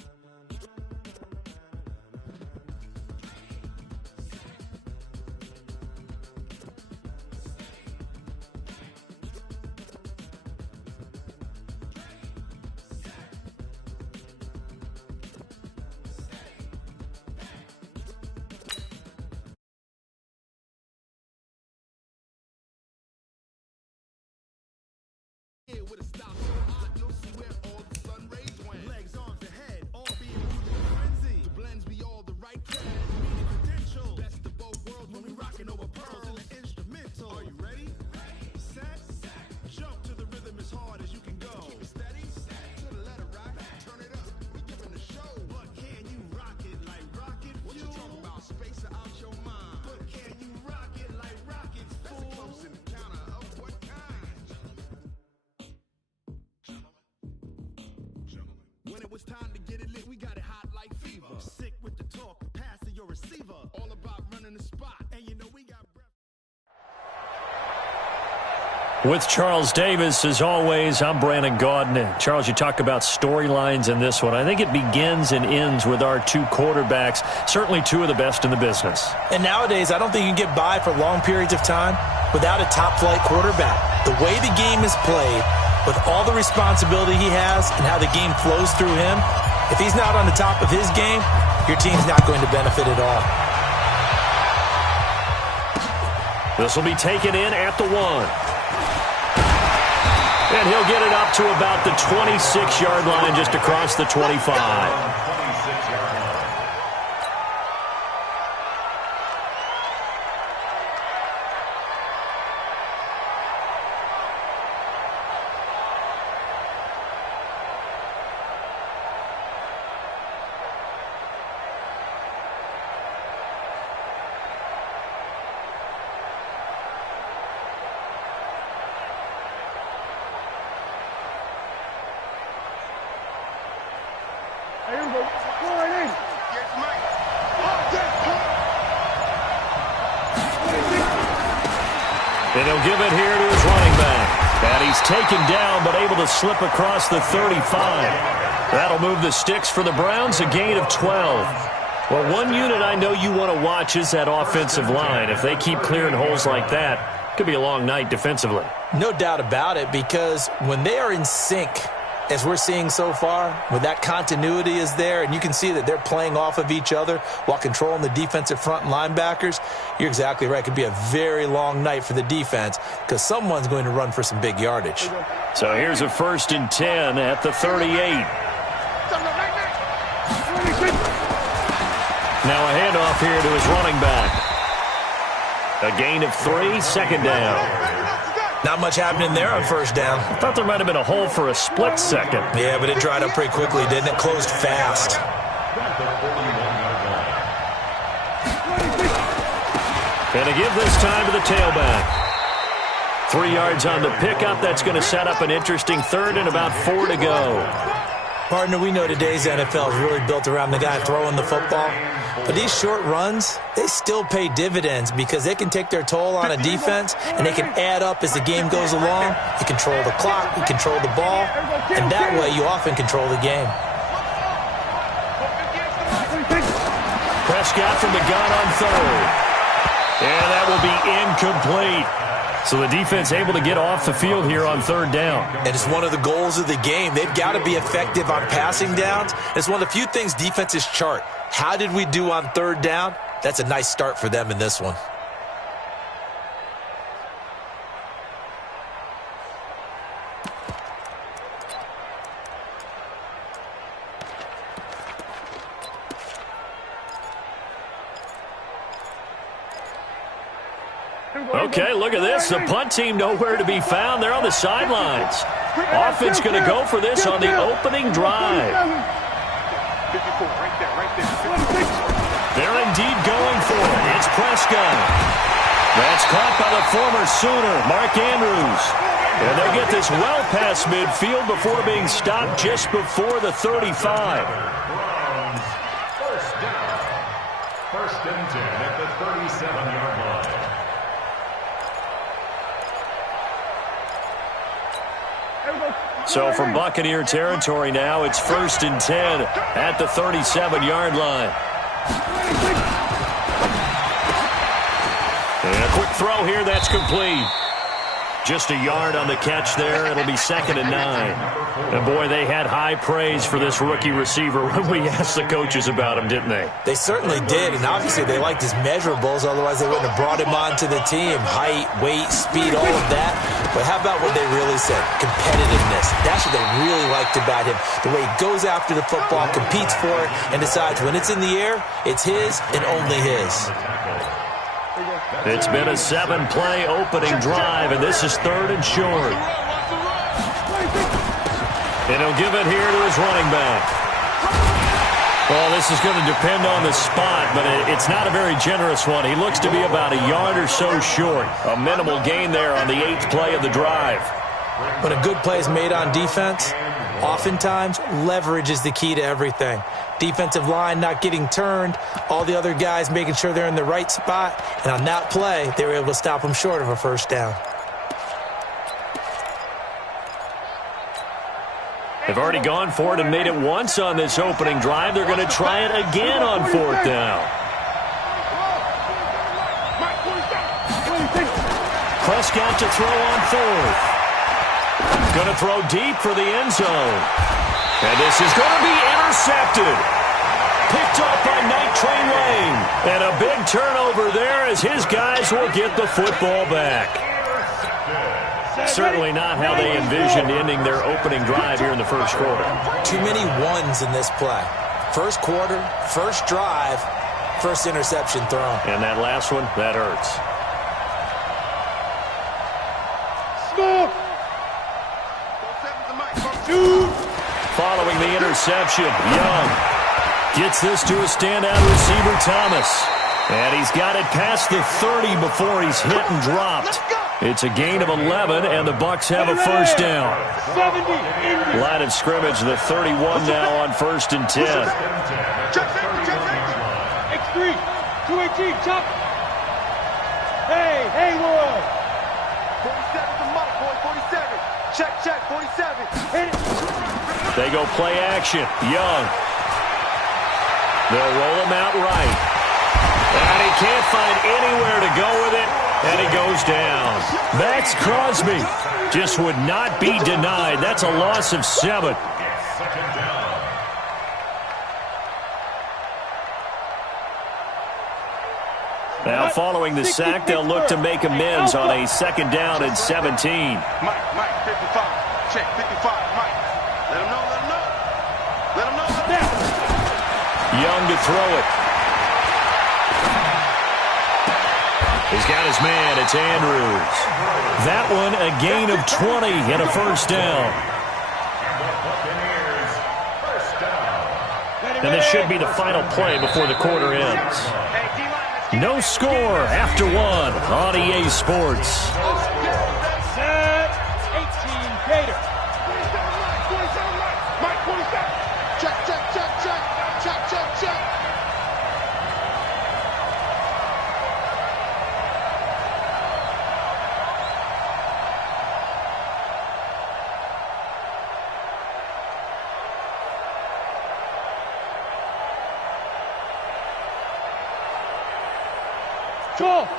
With a stop so hot, you'll see where all the sun rays went. Legs, arms, and head, all being moved in frenzy. The blends be all the right kind, meaning potential. Best of both worlds when we rockin' over pearls and the instrumental. Are you ready? Set, jump to the rhythm as hard as you can go. Keep it steady, to the letter right. Turn it up, we giving the show. But can you rock it like rocket fuel? What you talking about? Space out your mind. But can you rock it like rockets, fool? That's a close encounter of what kind? When it was time to get it lit, we got it hot like fever. Sick with the talk, pass to your receiver. All about running the spot, and you know we got breath. With Charles Davis, as always, I'm Brandon Gaudin. Charles, you talk about storylines in this one. I think it begins and ends with our two quarterbacks, certainly two of the best in the business. And nowadays, I don't think you can get by for long periods of time without a top-flight quarterback. The way the game is played, with all the responsibility he has and how the game flows through him, if he's not on the top of his game, your team's not going to benefit at all. This will be taken in at the 1. And he'll get it up to about the 26-yard line, just across the 25. And he'll give it here to his running back. And he's taken down, but able to slip across the 35. That'll move the sticks for the Browns, a gain of 12. Well, one unit I know you want to watch is that offensive line. If they keep clearing holes like that, it could be a long night defensively. No doubt about it, because when they are in sync, as we're seeing so far, when that continuity is there, and you can see that they're playing off of each other while controlling the defensive front and linebackers, you're exactly right. It could be a very long night for the defense because someone's going to run for some big yardage. So here's a 1st and 10 at the 38. Now a handoff here to his running back. A gain of 3, second down. Not much happening there on first down. I thought there might have been a hole for a split second. Yeah, but it dried up pretty quickly, didn't it? Closed fast. And to give this time to the tailback. 3 yards on the pickup. That's going to set up an interesting 3rd and about 4 to go. Partner, we know today's NFL is really built around the guy throwing the football. But these short runs, they still pay dividends because they can take their toll on a defense, and they can add up as the game goes along. You control the clock, you control the ball, and that way you often control the game. Prescott from the gun on 3rd. And that will be incomplete. So the defense able to get off the field here on 3rd down. And it's one of the goals of the game. They've got to be effective on passing downs. It's one of the few things defenses chart. How did we do on 3rd down? That's a nice start for them in this one. Okay, look at this. The punt team nowhere to be found. They're on the sidelines. Offense going to go for this on the opening drive. 54, right there. They're indeed going for it. It's Prescott. That's caught by the former Sooner, Mark Andrews. And they get this well past midfield before being stopped just before the 35. First down. 1st and 10 at the 37-yard line. So from Buccaneer territory now, it's 1st and 10 at the 37-yard line. And a quick throw here, that's complete. Just a yard on the catch there. It'll be 2nd and 9. And boy, they had high praise for this rookie receiver when we asked the coaches about him, didn't they? They certainly did, and obviously they liked his measurables, otherwise they wouldn't have brought him onto the team. Height, weight, speed, all of that. But how about what they really said? Competitiveness. That's what they really liked about him. The way he goes after the football, competes for it, and decides when it's in the air, it's his and only his. It's been a 7-play opening drive, and this is 3rd and short. And he'll give it here to his running back. Well, this is going to depend on the spot, but it's not a very generous one. He looks to be about a yard or so short. A minimal gain there on the 8th play of the drive. When a good play is made on defense, oftentimes leverage is the key to everything. Defensive line not getting turned, all the other guys making sure they're in the right spot, and on that play, they were able to stop them short of a first down. They've already gone for it and made it once on this opening drive. They're going to try it again on 4th down. Prescott to throw on 4th. Going to throw deep for the end zone. And this is going to be intercepted. Picked off by Night Train Lane. And a big turnover there as his guys will get the football back. Certainly not how they envisioned ending their opening drive here in the first quarter. Too many ones in this play. First quarter, first drive, first interception thrown. And that last one, that hurts. Smoke! Following the interception, Young gets this to a standout receiver, Thomas. And he's got it past the 30 before he's hit and dropped. It's a gain of 11, and the Bucs have a first down. 70. Line of scrimmage, the 31 now on 1st and 10. X3, 218, chop. Hey, Haywood. 47 to Mike, boy, 47. Check, 47. Hit it. They go play action. Young. They'll roll him out right. And he can't find anywhere to go with it, and he goes down. Max Crosby just would not be denied. That's a loss of 7. Now, following the sack, they'll look to make amends on a 2nd down and 17. Mike, 55. Check, 55, Mike. Let him know. Young to throw it. He's got his man. It's Andrews. That one, a gain of 20 and a first down. And this should be the final play before the quarter ends. No score after 1 on EA Sports. Set. 18, Gator. Mike, 47. Check.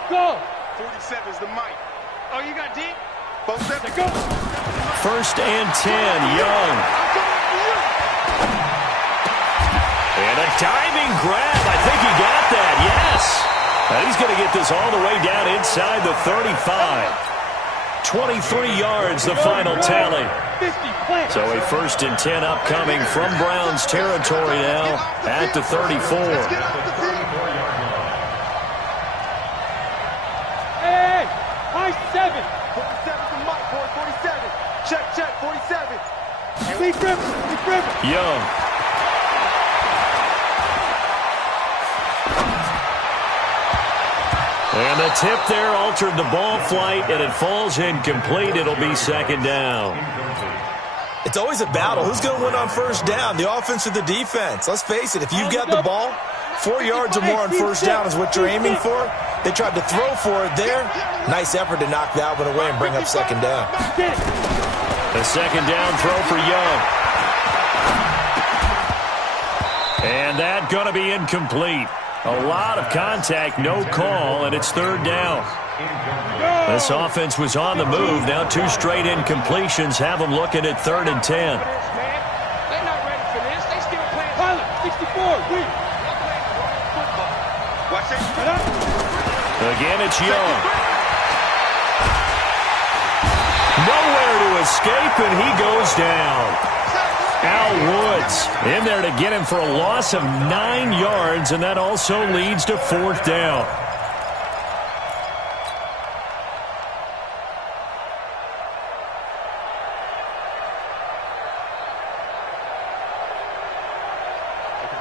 Go. 47 is the Mike. Oh, you got deep? 47. Go. 1st and 10, Young. And a diving grab. I think he got that, yes. And he's going to get this all the way down inside the 35. 23 yards, the final tally. So a 1st and 10 upcoming from Browns territory now at the 34. Hey, high 7. 47 to Mike, boy, 47. Check, 47. Lee Griffin. Young. And the tip there altered the ball flight, and it falls incomplete. It'll be 2nd down. It's always a battle. Who's going to win on 1st down, the offense or the defense? Let's face it, if you've got the ball, 4 yards or more on 1st down is what you're aiming for. They tried to throw for it there. Nice effort to knock that one away and bring up 2nd down. The 2nd down throw for Young. And that going to be incomplete. A lot of contact, no call, and it's 3rd down. This offense was on the move. Now 2 straight incompletions have them looking at 3rd and 10. They're not ready for this. They still playing. Pilot, 64, we. Watch it. Again, it's Young. Nowhere to escape, and he goes down. Al Woods in there to get him for a loss of 9 yards, and that also leads to 4th down.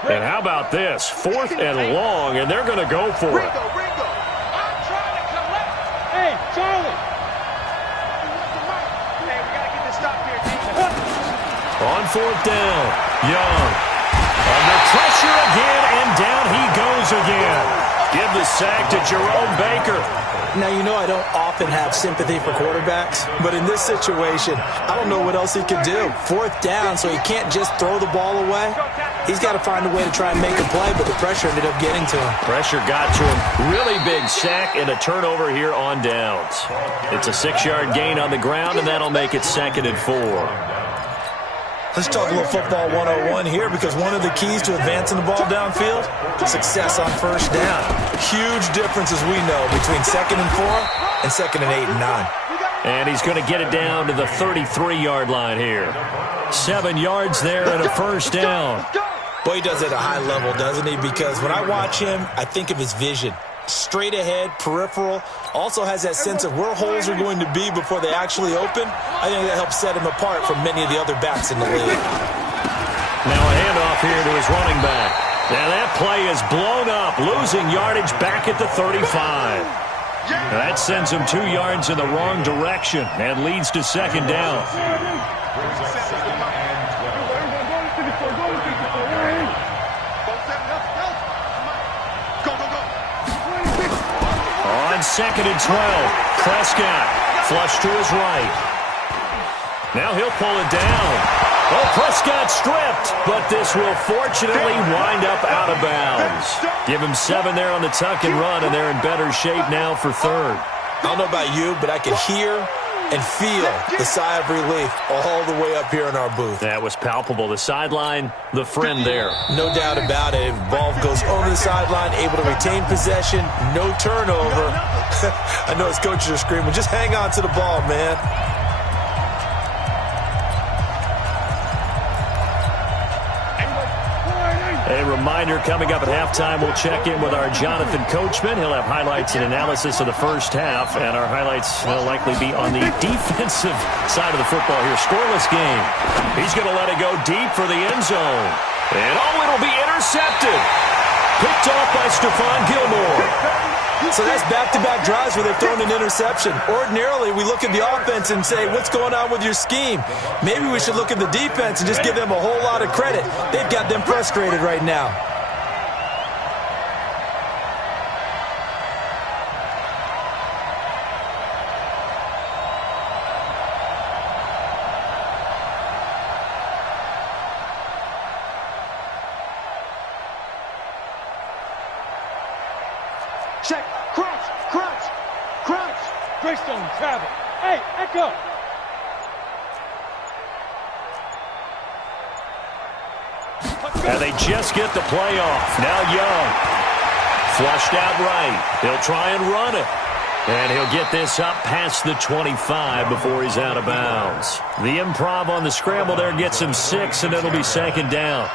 And how about this? 4th and long, and they're going to go for it. I'm trying to collect. Hey, Charlie. Hey, we got to get this stop here, On 4th down, Young. Under pressure again, and down he goes again. Give the sack to Jerome Baker. Now, you know I don't often have sympathy for quarterbacks, but in this situation, I don't know what else he could do. 4th down, so he can't just throw the ball away. He's got to find a way to try and make a play, but the pressure ended up getting to him. Pressure got to him. Really big sack and a turnover here on downs. It's a 6-yard gain on the ground, and that'll make it 2nd and 4. Let's talk a little football 101 here, because one of the keys to advancing the ball downfield, success on 1st down. Huge difference, as we know, between 2nd and 4 and 2nd and 8 and 9. And he's going to get it down to the 33-yard line here. 7 yards there and a first down. Boy, he does it at a high level, doesn't he? Because when I watch him, I think of his vision. Straight ahead, peripheral. Also has that sense of where holes are going to be before they actually open. I think that helps set him apart from many of the other backs in the league. Now a handoff here to his running back. Now that play is blown up, losing yardage back at the 35. That sends him 2 yards in the wrong direction and leads to second down. On 2nd and 12, Prescott flush to his right. Now he'll pull it down. Oh, Prescott stripped, but this will fortunately wind up out of bounds. Give him 7 there on the tuck and run, and they're in better shape now for third. I don't know about you, but I can hear and feel the sigh of relief all the way up here in our booth. That was palpable. The sideline, the friend there. No doubt about it. Ball goes over the sideline, able to retain possession, no turnover. I know his coaches are screaming, just hang on to the ball, man. A reminder, coming up at halftime, we'll check in with our Jonathan Coachman. He'll have highlights and analysis of the first half, and our highlights will likely be on the defensive side of the football here. Scoreless game. He's going to let it go deep for the end zone. And, it'll be intercepted. Picked off by Stephon Gilmore. So that's back-to-back drives where they've thrown an interception. Ordinarily, we look at the offense and say, what's going on with your scheme? Maybe we should look at the defense and just give them a whole lot of credit. They've got them frustrated right now. Check. Crunch. Greystone, travel. Hey, echo. And they just get the play off. Now Young. Flushed out right. He'll try and run it. And he'll get this up past the 25 before he's out of bounds. The improv on the scramble there gets him 6, and it'll be second down.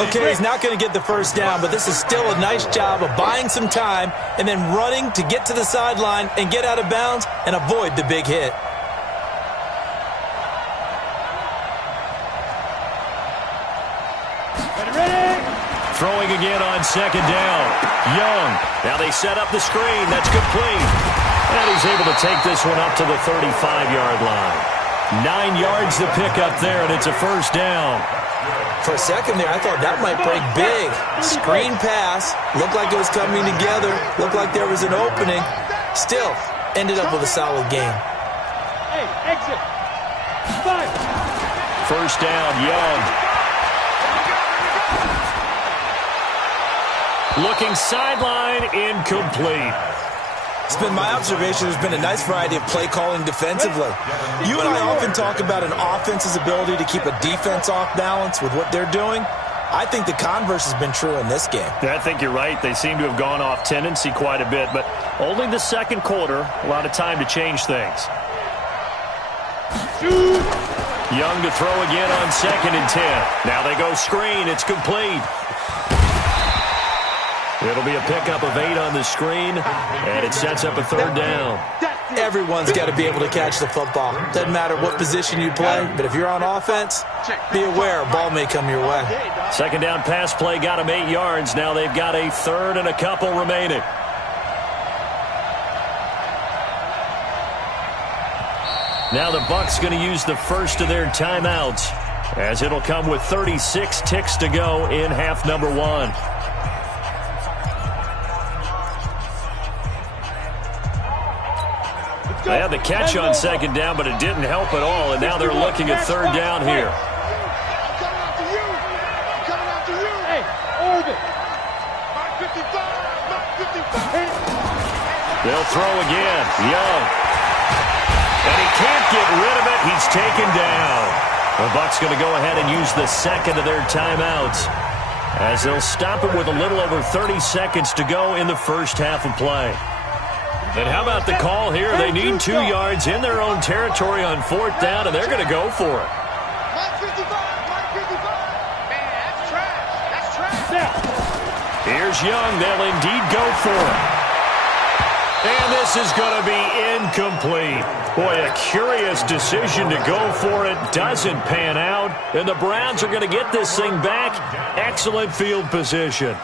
Okay, he's not going to get the first down, but this is still a nice job of buying some time and then running to get to the sideline and get out of bounds and avoid the big hit. Throwing again on second down. Young. Now they set up the screen. That's complete. And he's able to take this one up to the 35-yard line. 9 yards to pick up there, and it's a first down. For a second there, I thought that might break big. Screen pass. Looked like it was coming together. Looked like there was an opening. Still, ended up with a solid game. Hey, exit. 5. First down, Young. Looking sideline, incomplete. It's been my observation there's been a nice variety of play calling defensively. You and I often talk about an offense's ability to keep a defense off balance with what they're doing. I think the converse has been true in this game. I think you're right. They seem to have gone off tendency quite a bit, but only the second quarter, a lot of time to change things. Young to throw again on 2nd and 10. Now they go screen. It's complete. It'll be a pickup of 8 on the screen, and it sets up a third down. Everyone's got to be able to catch the football. Doesn't matter what position you play, but if you're on offense, be aware a ball may come your way. Second down pass play got him 8 yards. Now they've got a third and a couple remaining. Now the Bucs going to use the first of their timeouts, as it'll come with 36 ticks to go in half number 1. They had the catch on second down, but it didn't help at all, and now they're looking at third down here. Hey, orbit. They'll throw again. Young. And he can't get rid of it. He's taken down. The Bucs going to go ahead and use the second of their timeouts, as they'll stop it with a little over 30 seconds to go in the first half of play. And how about the call here? They need 2 yards in their own territory on 4th down, and they're going to go for it. Mike 55, Mike 55. Man, that's trash. That's trash. Here's Young. They'll indeed go for it. And this is going to be incomplete. Boy, a curious decision to go for it. Doesn't pan out. And the Browns are going to get this thing back. Excellent field position.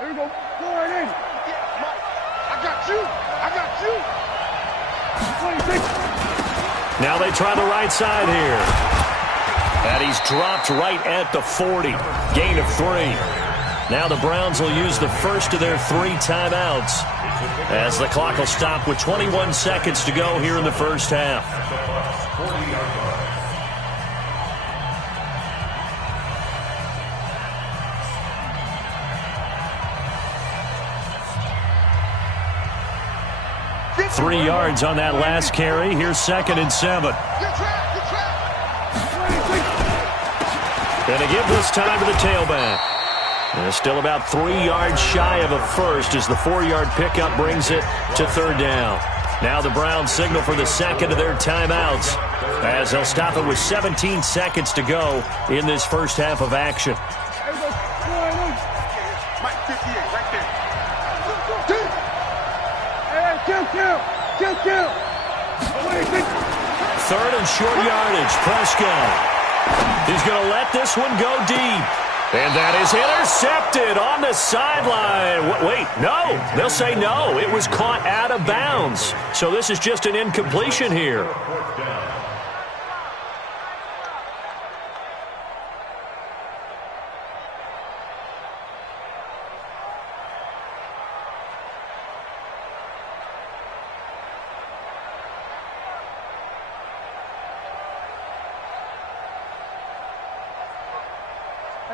There you go. Go right in. Yeah, Mike. I got you. I got you. 26. Now they try the right side here. And he's dropped right at the 40. Gain of 3. Now the Browns will use the first of their 3 timeouts as the clock will stop with 21 seconds to go here in the first half. Three yards on that last carry. Here's 2nd and 7. Going to give this time to the tailback. And it's still about 3 yards shy of a first as the 4-yard pickup brings it to 3rd down. Now the Browns signal for the second of their timeouts as they'll stop it with 17 seconds to go in this first half of action. Mike 58, right there. Kill. 3rd and short yardage. Prescott. He's going to let this one go deep. And that is intercepted on the sideline. Wait, no. They'll say no. It was caught out of bounds. So this is just an incompletion here.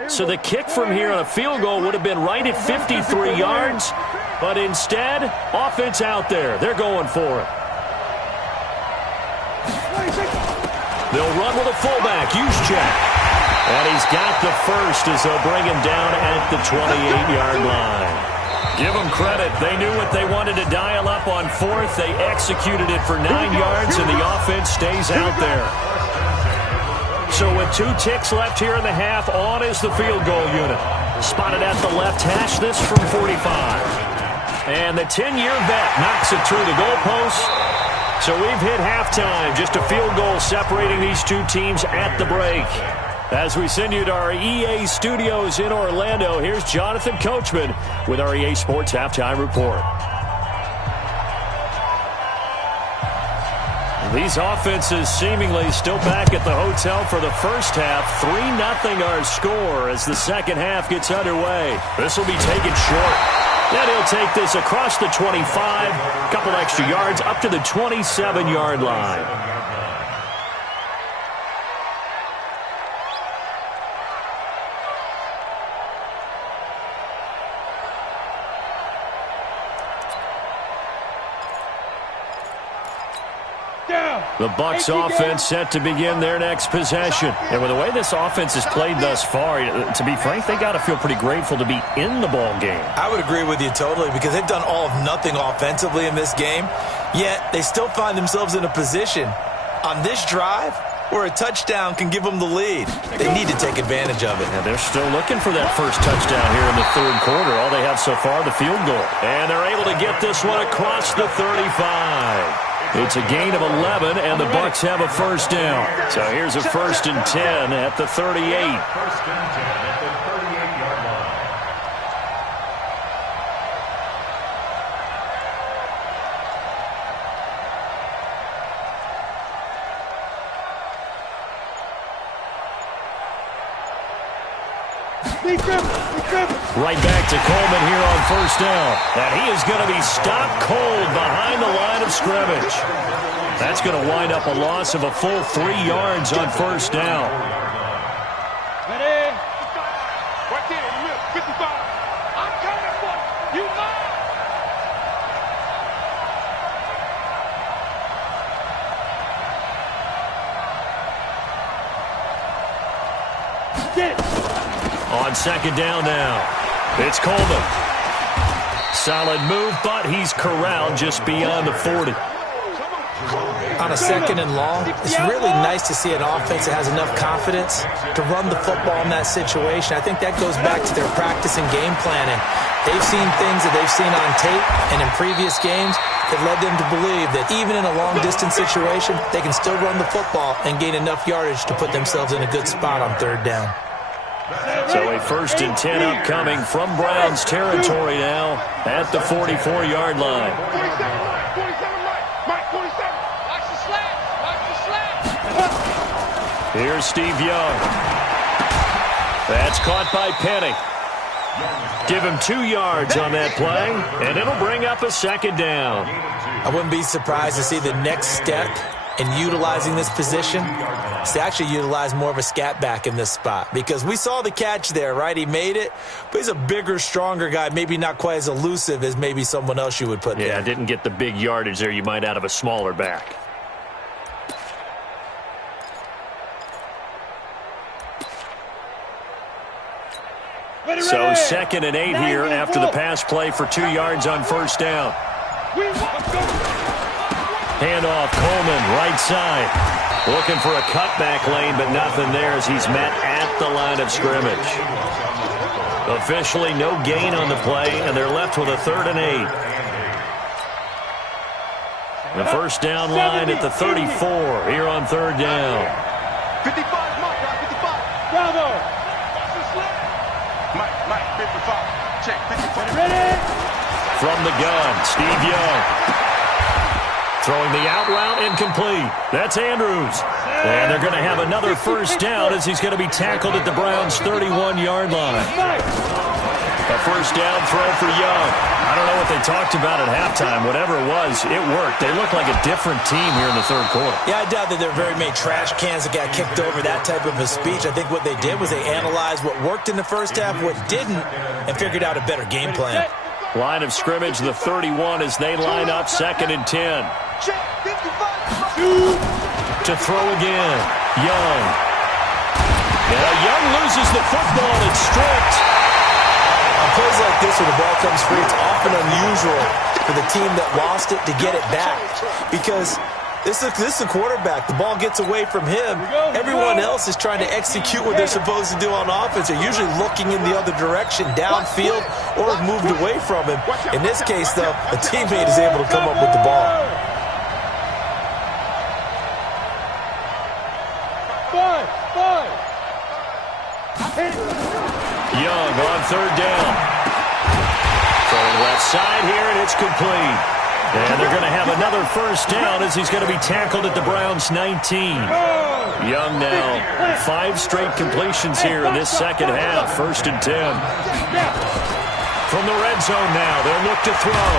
So the kick from here on a field goal would have been right at 53 yards. But instead, offense out there. They're going for it. They'll run with a fullback. Juszczyk. And he's got the first as they'll bring him down at the 28-yard line. Give them credit. They knew what they wanted to dial up on 4th. They executed it for 9 yards, and the offense stays out there. So with 2 ticks left here in the half, on is the field goal unit. Spotted at the left hash, this from 45. And the 10-year vet knocks it through the goalpost. So we've hit halftime, just a field goal separating these 2 teams at the break. As we send you to our EA studios in Orlando, here's Jonathan Coachman with our EA Sports Halftime Report. These offenses seemingly still back at the hotel for the first half. 3-0 our score as the second half gets underway. This will be taken short. And he'll take this across the 25, couple extra yards up to the 27-yard line. The Bucs offense set to begin their next possession. And with the way this offense has played thus far, to be frank, they got to feel pretty grateful to be in the ball game. I would agree with you totally because they've done all of nothing offensively in this game, yet they still find themselves in a position on this drive where a touchdown can give them the lead. They need to take advantage of it. And they're still looking for that first touchdown here in the 3rd quarter. All they have so far, the field goal. And they're able to get this one across the 35. It's a gain of 11, and the Bucs have a first down. So here's a 1st and 10 at the 38. 1st and 10 at the 38-yard line. Right back to Coleman here on 1st down. And he is going to be stopped cold behind the line of scrimmage. That's going to wind up a loss of a full 3 yards on 1st down. Ready? Right there in the middle, 55. I'm coming for you. You mine. On second down now, it's Coleman. Solid move, but he's corralled just beyond the 40. On a second and long, it's really nice to see an offense that has enough confidence to run the football in that situation. I think that goes back to their practice and game planning. They've seen things that they've seen on tape and in previous games that led them to believe that even in a long-distance situation, they can still run the football and gain enough yardage to put themselves in a good spot on third down. So a 1st and 10 upcoming from Browns territory now at the 44-yard line. Here's Steve Young. That's caught by Penny. Give him 2 yards on that play, and it'll bring up a second down. I wouldn't be surprised to see the next step in utilizing this position is to actually utilize more of a scat back in this spot, because we saw the catch there, right? He made it, but he's a bigger, stronger guy, maybe not quite as elusive as maybe someone else you would put there. Yeah, didn't get the big yardage there you might out of a smaller back. So 2nd and 8 here after the pass play for 2 yards on first down. Handoff, Coleman, right side. Looking for a cutback lane, but nothing there as he's met at the line of scrimmage. Officially no gain on the play, and they're left with a 3rd and 8. The first down line at the 34 here on third down. 55, Mike, 55. Bravo. Mike, 55. Check, 55. Ready? From the gun, Steve Young. Throwing the out route, incomplete. That's Andrews. And they're going to have another first down as he's going to be tackled at the Browns' 31-yard line. A first down throw for Young. I don't know what they talked about at halftime. Whatever it was, it worked. They look like a different team here in the third quarter. Yeah, I doubt that there are very many trash cans that got kicked over, that type of a speech. I think what they did was they analyzed what worked in the first half, what didn't, and figured out a better game plan. Line of scrimmage, the 31 as they line up 2nd and 10. To throw again, Young. Now Young loses the football and it's stripped. On plays like this where the ball comes free, it's often unusual for the team that lost it to get it back, because this is the quarterback. The ball gets away from him. Everyone else is trying to execute what they're supposed to do on offense. They're usually looking in the other direction, downfield, or have moved away from him. In this case, though, a teammate is able to come up with the ball. Young on third down. Throwing left side here, and it's complete. And they're going to have another first down as he's going to be tackled at the Browns' 19. Young now, 5 straight completions here in this second half. 1st and 10. From the red zone now, they'll look to throw.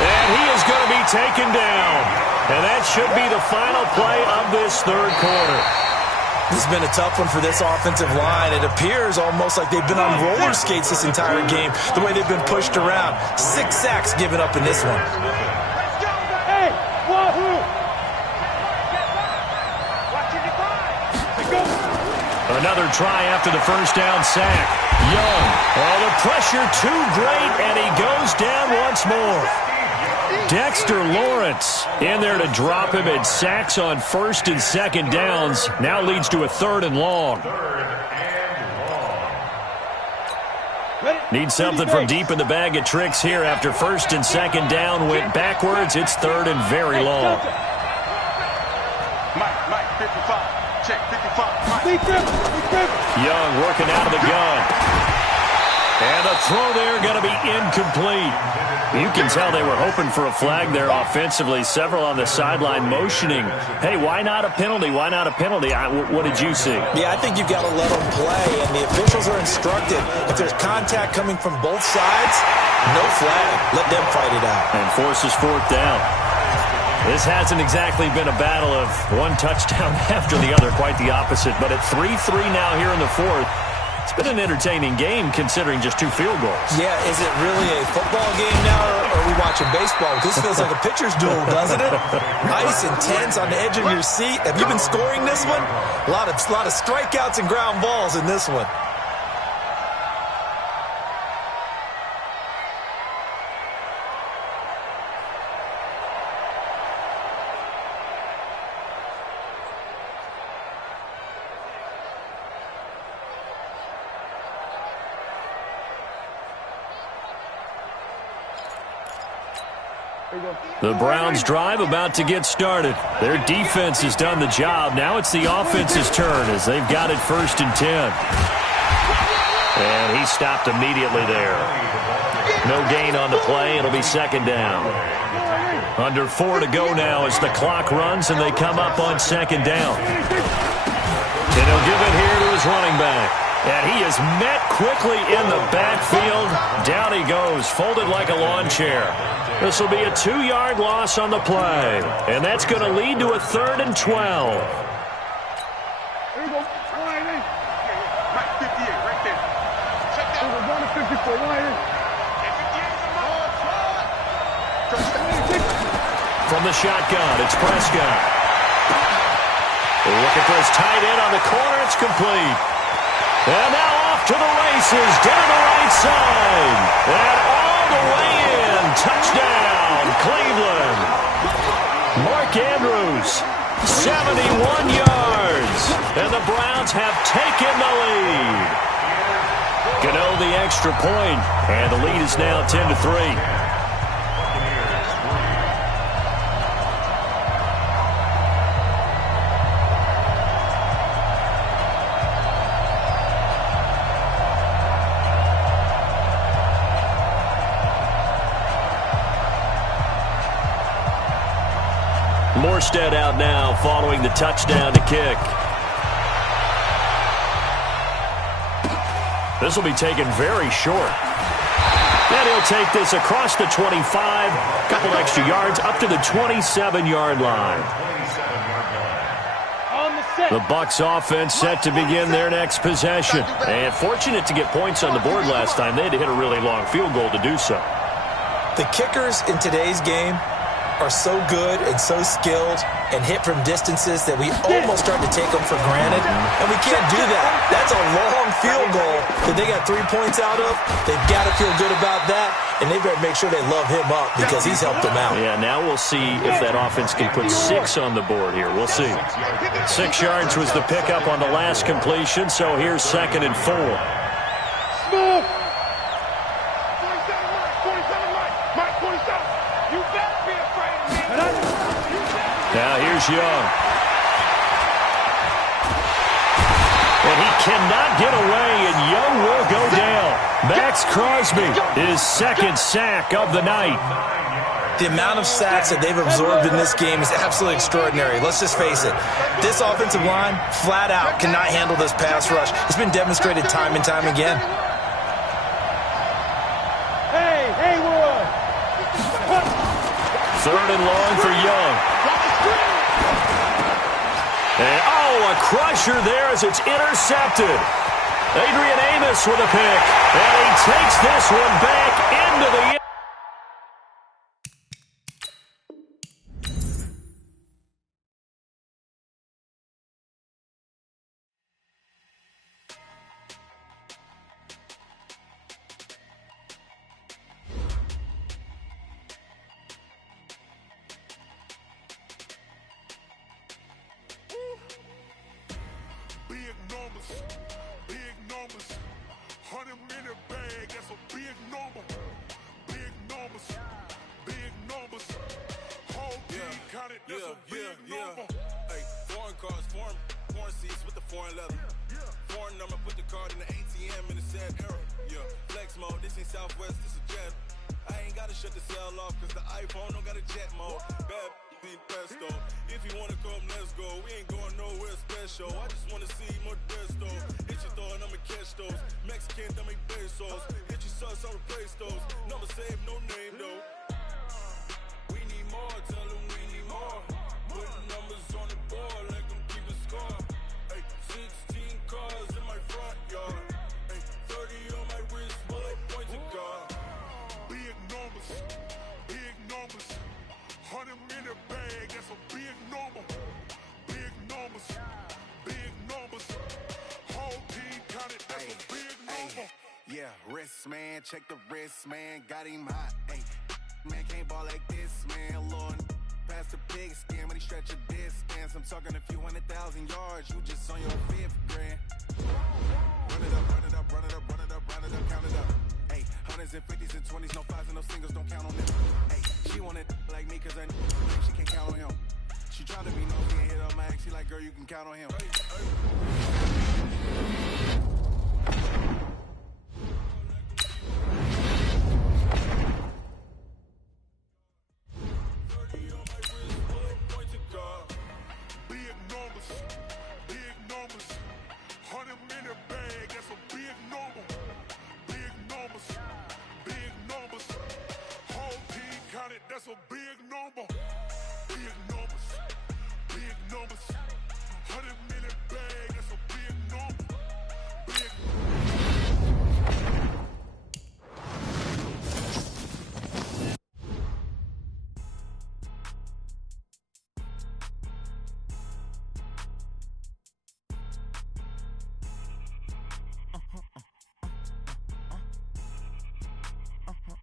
And he is going to be taken down. And that should be the final play of this third quarter. This has been a tough one for this offensive line. It appears almost like they've been on roller skates this entire game, the way they've been pushed around. 6 sacks given up in this one. Hey, wahoo! Another try after the first down sack. Young. Oh, the pressure too great, and he goes down once more. Dexter Lawrence in there to drop him, and sacks on 1st and 2nd downs. Now leads to a 3rd and long. Need something from deep in the bag of tricks here after 1st and 2nd down went backwards. It's 3rd and very long. Mike, 55. Check, 55. Young working out of the gun. And the throw there going to be incomplete. You can tell they were hoping for a flag there offensively. Several on the sideline motioning. Hey, why not a penalty? Why not a penalty? What did you see? Yeah, I think you've got to let them play, and the officials are instructed. If there's contact coming from both sides, no flag. Let them fight it out. And forces 4th down. This hasn't exactly been a battle of one touchdown after the other. Quite the opposite. But at 3-3 now here in the 4th, it's been an entertaining game considering just 2 field goals. Yeah, is it really a football game now, or are we watching baseball? This feels like a pitcher's duel, doesn't it? Nice and tense on the edge of your seat. Have you been scoring this one? A lot of strikeouts and ground balls in this one. The Browns' drive about to get started. Their defense has done the job. Now it's the offense's turn as they've got it 1st and 10. And he stopped immediately there. No gain on the play. It'll be 2nd down. Under 4 to go now as the clock runs and they come up on 2nd down. And he'll give it here to his running back. And he is met quickly in the backfield. Down he goes, folded like a lawn chair. This will be a 2-yard loss on the play. And that's going to lead to a 3rd and 12. There you go. Right, 58, right there. Check that. We're going to 54. Right here. From the shotgun, it's Prescott. Looking for his tight end on the corner. It's complete. And now off to the races, down the right side. And all the way in. Touchdown, Cleveland. Mark Andrews, 71 yards. And the Browns have taken the lead. Gano the extra point, and the lead is now 10-3. Morstead out now following the touchdown to kick. This will be taken very short. And he'll take this across the 25, a couple extra yards, up to the 27-yard line. The Bucs offense set to begin their next possession. And fortunate to get points on the board last time. They had to hit a really long field goal to do so. The kickers in today's game are so good and so skilled and hit from distances that we almost start to take them for granted, and we can't do that. That's a long field goal that they got 3 points out of. They've got to feel good about that, and they better make sure they love him up because he's helped them out. Yeah, now we'll see if that offense can put 6 on the board here. We'll see. 6 yards was the pickup on the last completion, so here's 2nd and 4. Smooth. 47 Mike, 47. You better be afraid of me. Now here's Young. And he cannot get away, and Young will go down. Max Crosby, his 2nd sack of the night. The amount of sacks that they've absorbed in this game is absolutely extraordinary. Let's just face it. This offensive line, flat out, cannot handle this pass rush. It's been demonstrated time and time again. Hey, Roy. 3rd and long for Young. And, a crusher there as it's intercepted. Adrian Amos with a pick. And he takes this one back into the end. Big numbers, 100-minute bag, that's a big number. Big numbers, whole team counted, that's a big number. Hey, foreign cars, foreign seats with the foreign leather. Foreign number, put the card in the ATM in the sad era. Yeah, flex mode, this ain't Southwest, this a jet. I ain't gotta shut the cell off, cause the iPhone don't got a jet mode. Bad being pesto. If you wanna come, let's go. We ain't going nowhere special. I just wanna see more desto. Hit your thought, I'ma catch those. Mexican, that make pesos. Hit your sus, I'll replace those. Number save, no name though. We need more, tell them we need more. Putting numbers on the board like I'm keeping score. Hey, 16 cars in my front yard. Yeah, wrist, man, check the wrist, man, got him hot. Hey, man, can't ball like this, man, Lord. Past the pig skin when he stretch a distance. I'm talking a few 100,000 yards, you just on your fifth grand. Run it up, run it up, run it up, run it up, run it up, count it up. Hey, hundreds and fifties and 20s, no fives and no singles, don't count on them. Hey, she want it like me, cause she can't count on him. She tryna be nosy and hit up my ex, she like, girl, you can count on him. That's a big number. Big numbers. Big numbers. 100-minute bag. That's a big number. Big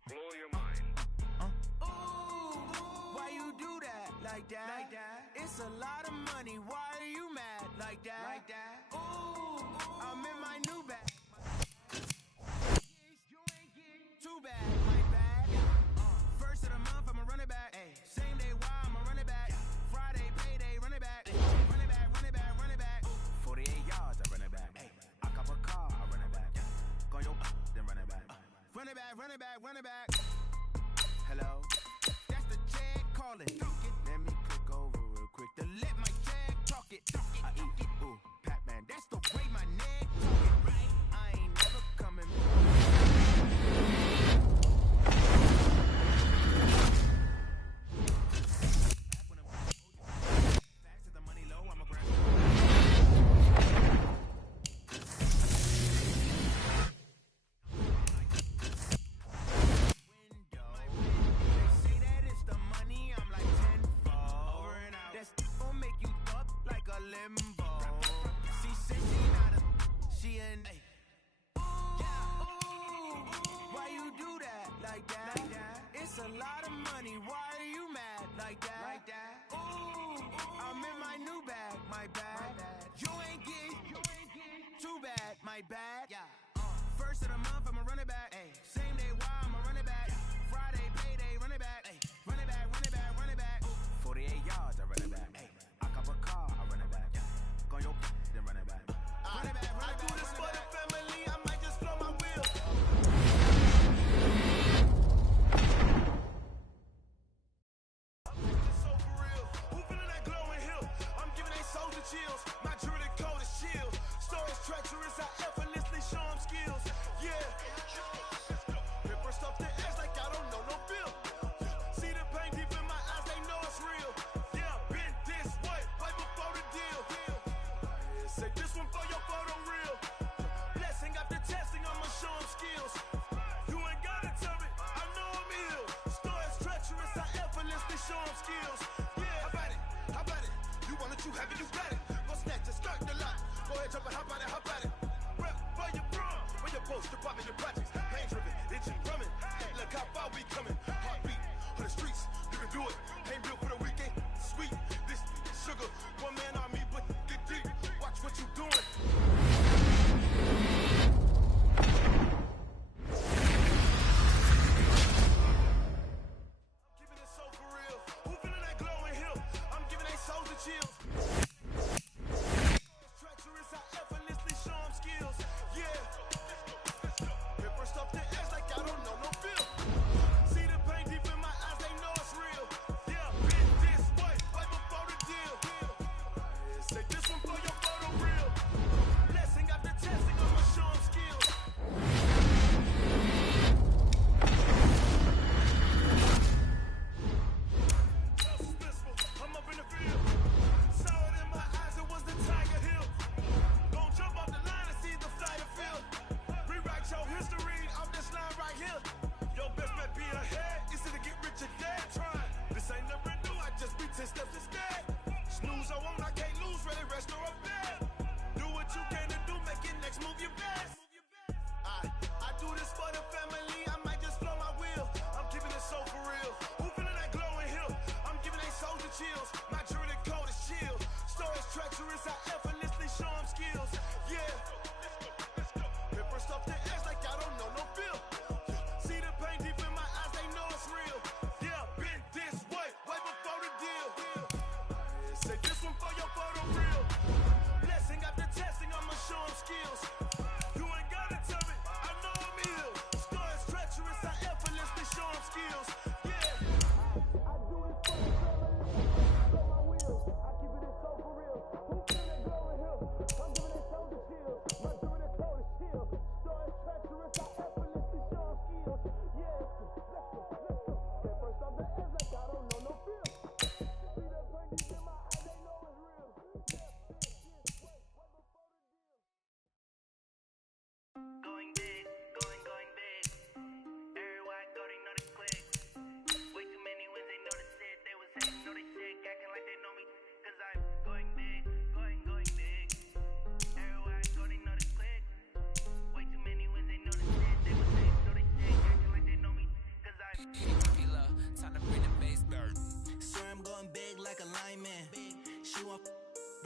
Blow your mind. Why you do that like that? Like that? It's a lot of money. Why are you mad like that? Like that? Ooh, I'm in my new bag. You ain't getting too bad, my bad. First of the month, I'ma run it back. Ay. Same day, why I'ma run it back. Friday, payday, run it back. Run it back, run it back, run it back. 48 yards, I run it back. Ay. I cop a car, I run it back. Go your then run it back. Run it back, run it back, run it back. Hello? That's the check calling. Let me click over real quick to let my check talk it. I eat it. Ooh, Pac-Man, that's the way my neck talk it, right? I ain't never coming back to the money low, I'ma grab limbo. She said she not a, she an ay. Why you do that like that? Like that? It's a lot of money. Why are you mad like that? Like that? Ooh, I'm in my new bag, my bad. You ain't getting too bad, my bad. Yeah. First of the month, I'ma run it back. Ay. Same day, why I'ma run it back. Friday, payday, run it back. Ay. Run it back, run it back, run it back. 48 yards, I run it back. Ay. I cop a car, I run it back. Go your then run it back. Run it back, run it back. I do this for the family, I might just blow my wheel. So for real, who feeling that glowing hill? I'm giving they soldier chills. My jewelry coat is chill. Stories treacherous, I effortlessly show them skills. Yeah. Ripper stuff the edge like I don't know no feel. See the pain deep in my eyes, they know it's real. Yeah, been this way, right before the deal. Say this one for your photo reel. Blessing after testing, I'ma show them skills. You ain't gotta tell me, I know I'm ill. Stories treacherous, I effortlessly show them skills. Yeah, how about it? How about it? You want it, you have it, you got it. Go snatch it, start the lot. Go ahead, jump it, how about it? How about it? Rep where you from? Where your post, department, your projects. Pain driven, itching, drumming. Look how far we coming. Heartbeat on the streets, you can do it. Ain't built for the weekend. Sweet, this sugar, one man army, but get deep. Watch what you doing. Keeping it so for real. Who feeling that glowing hill? I'm giving they souls the chills. Treacherous, I effortlessly show them skills. Yeah. Ripper stuff the edge like I don't know no feel. See the pain deep in my eyes, they know it's real. Yeah, been this way, right before the deal. Say this one for your photo reel.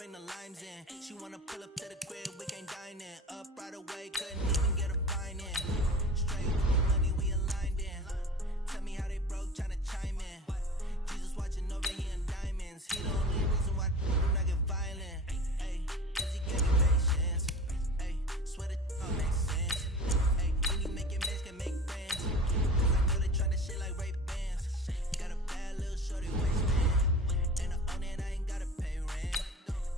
bring the limes in. She wanna pull up to the crib, we can't dine in. Up right away, couldn't even get a fine in. Straight with the money, we aligned in. Tell me how they broke, tryna chime in. Jesus watching over here in diamonds. He the only reason why do not get violent. Ay, cause he gave me patience. Ay, swear that all makes sense. Ay, when you making bands, can make friends. Cause I know they tryna shit like Ray Bans. Got a bad little shorty waistband. And I own it, I ain't gotta pay rent.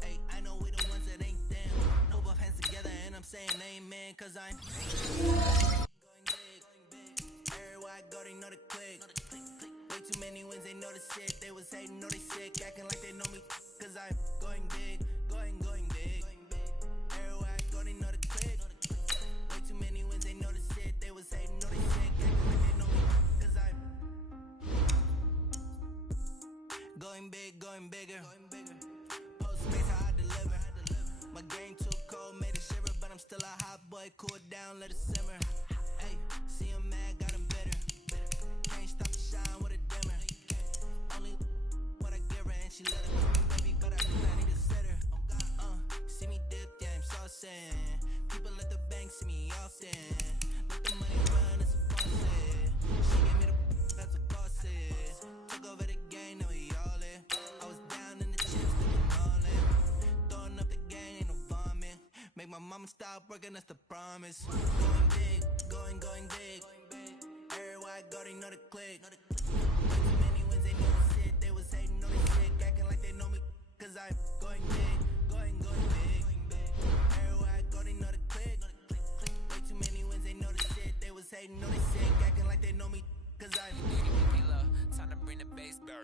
Ay, I know we the ones that ain't them. Put both hands together and I'm saying amen. Cause I'm going big. Everywhere I go, they know the click. Way too many wins, they know the shit. They was hating, know they sick, acting like they know me. Cause I'm going big, going big. Everywhere I go, they know the click. Way too many wins, they know the shit. They was hating, know they sick, acting like they know me. Cause I'm going big, going bigger. Postmates, how I deliver. My game too cold, made it shiver. But I'm still a hot boy, cool down, let it simmer. Hey, see him mad, got him bitter. Can't stop the shine with a dimmer. Only what I give her, and she let it call me baby, but I really need to set her. See me dip, yeah, I'm saucing. People at the bank see me often. Let the money run, it's a faucet. She gave me the that's a gossip. Took over the game, now we all in. I was down in the chips, looking all in. Throwing up the game, ain't no vomit. Make my mama stop working, that's the promise. Going big, going big. Everywhere I go, they know the click. Way too many wins, they know the shit. They was hating, know they sick, acting like they know me. Cause I'm going big, going big. Everywhere I go, they know the click. Way too many wins, they know the shit. They was hating, know they sick, acting like they know me. Cause I'm time to bring the bass back.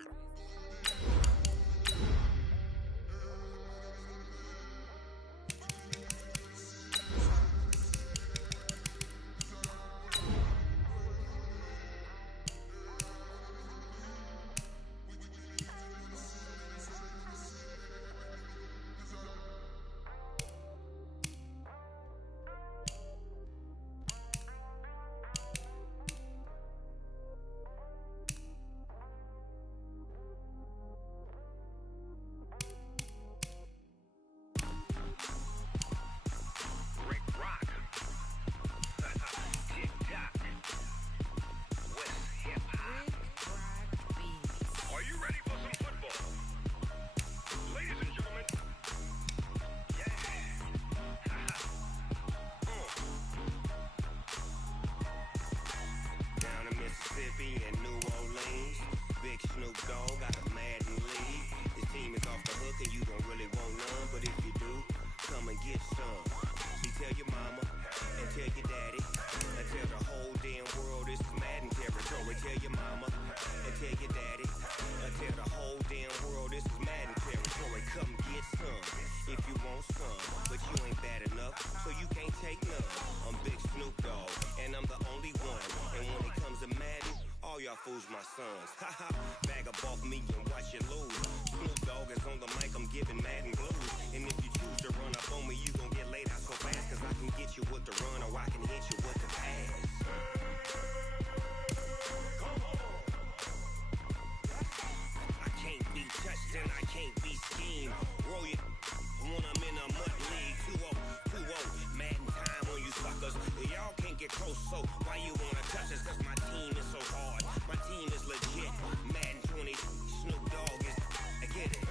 Fools my sons. Haha, bag up off me and watch you lose. Snoop Dogg is on the mic, I'm giving Madden blues. And if you choose to run up on me, you gon' get laid out so fast. Cause I can get you with the run or I can hit you with the pass. Come on. I can't be touched and I can't be schemed. Roll you when I'm in a mud league. 2-0, Madden time on you suckers. Y'all can't get close, so why you wanna touch us? Cause my team is so hard. My team is legit. Madden 20, Snoop Dogg is. I get it.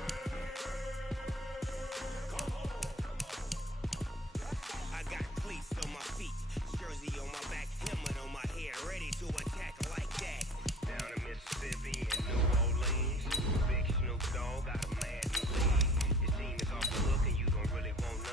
Come on. I got cleats on my feet, jersey on my back, helmet on my head, ready to attack like that. Down in Mississippi and New Orleans, big Snoop Dogg got a Madden lead. Your team is off the hook and you don't really want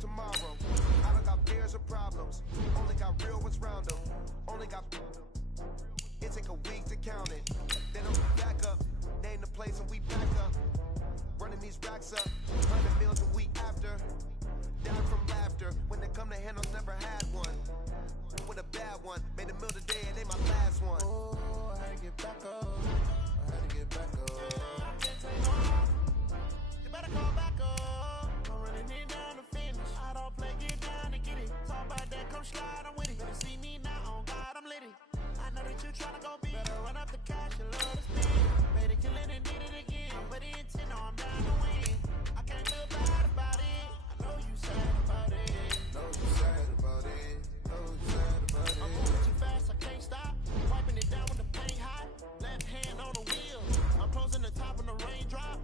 tomorrow. I don't got fears or problems, only got real ones round them. Only got. It take a week to count it. Then I'm back up, name the place and we back up. Running these racks up, 100 meals a week after. Down from laughter, when they come to handles, never had one. With a bad one, made a meal today and they my last one. Oh, I had to get back up. I had to get back up. I can't take no more. You better call back up. I'm running it down to finish. I don't play, get down to get it. Talk about that, come slide, I'm with it. Better see me now, on God, I'm lit it. I know that you tryna go big. Better run up the cash, you love to spend. Made it, kill it, and did it again. But the intent, no, I'm down to win. I can't feel bad about it. I know you sad about it. Know you sad about it. Know you sad about it. I'm moving too fast, I can't stop. Wiping it down with the paint hot. Left hand on the wheel. I'm closing the top when the raindrop.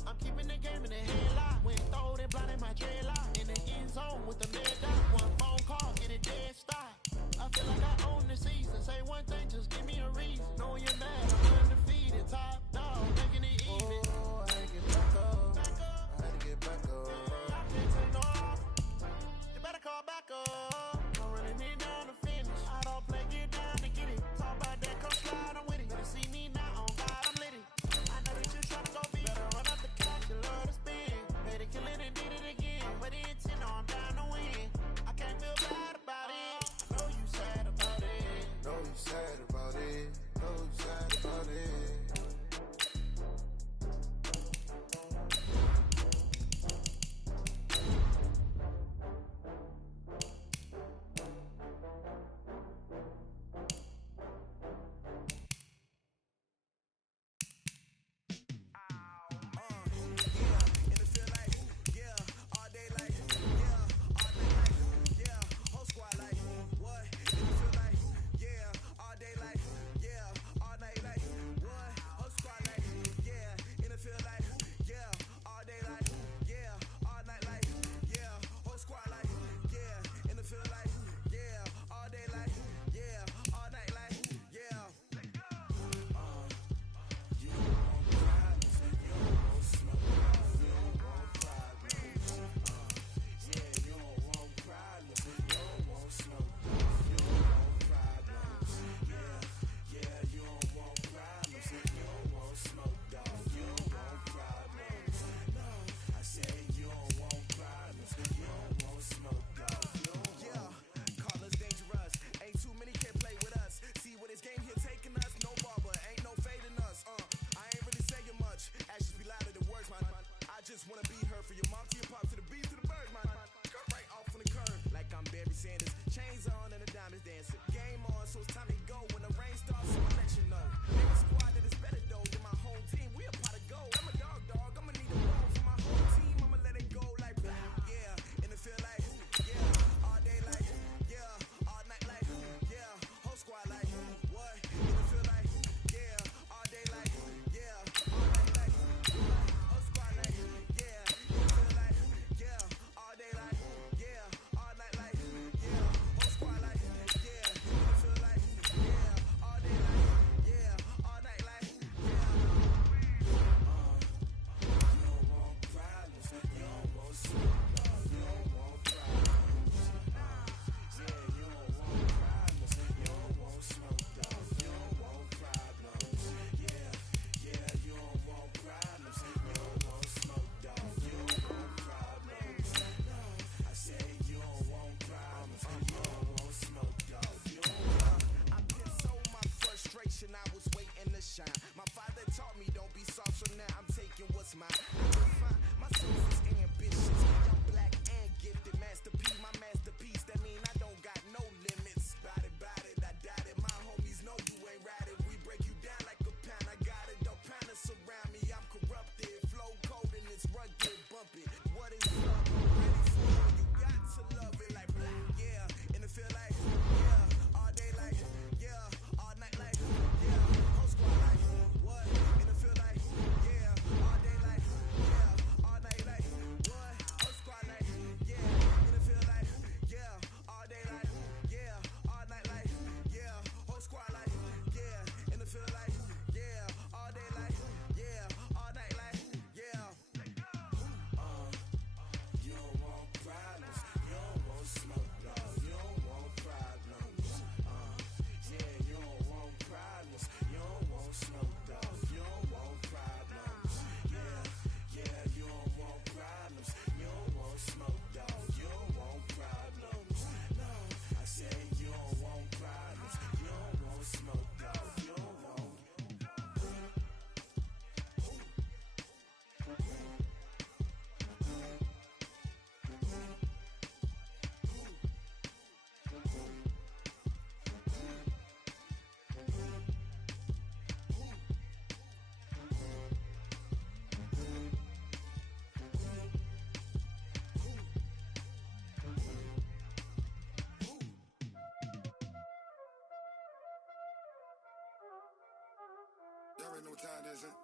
already know what time it is, huh?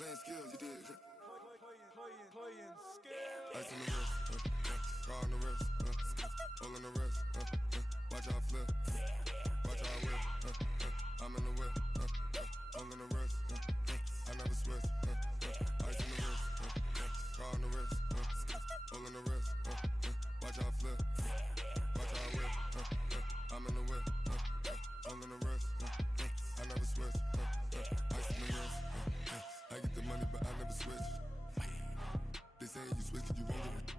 Playing skills, you did. Playing skills. Ice on the wrist, car on the wrist, hole in the wrist, watch how I flip, watch how I whip, I'm in the whip, hole in the wrist, I never switch, ice on the wrist, car on the wrist, hole in the wrist, watch how I flip, watch how I whip, I'm in the whip, hole in the wrist, I never switch, ice on the wrist, I get the money but I never switch. They saying you switch, you won't get it.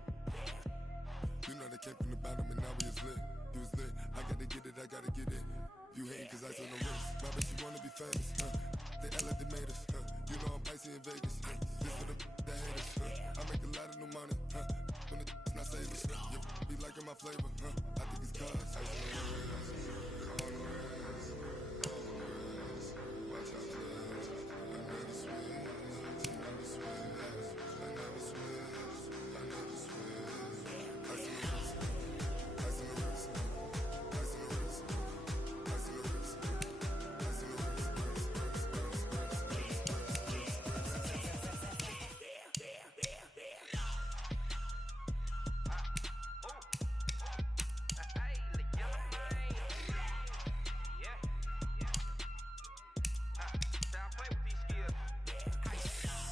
You know they came from the bottom and now we is lit. You was lit, I gotta get it, I gotta get it. You hating cause ice on the wrist. My bitch, you wanna be famous, They they made us, You know I'm icy in Vegas, This for the that hate us, I make a lot of new money, When the not savers, You be liking my flavor, I think it's cause ice on the wrist, on the wrist, on the wrist. Watch out, flash, I never switch, I never switch. I never switch, I never switch. Ice in the wrist, ice in the wrist, ice in the wrist, ice in the wrist, ice in the wrist,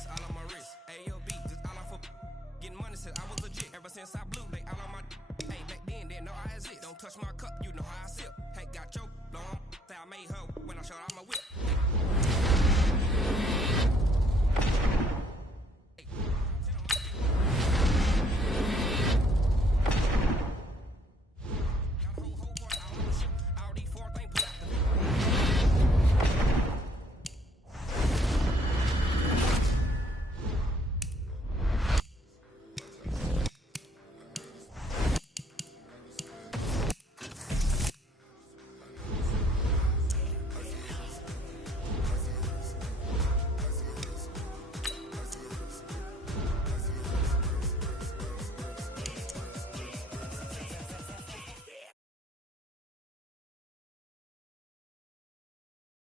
All on my wrist, AOB, just all off of getting money since I was legit. Ever since I blew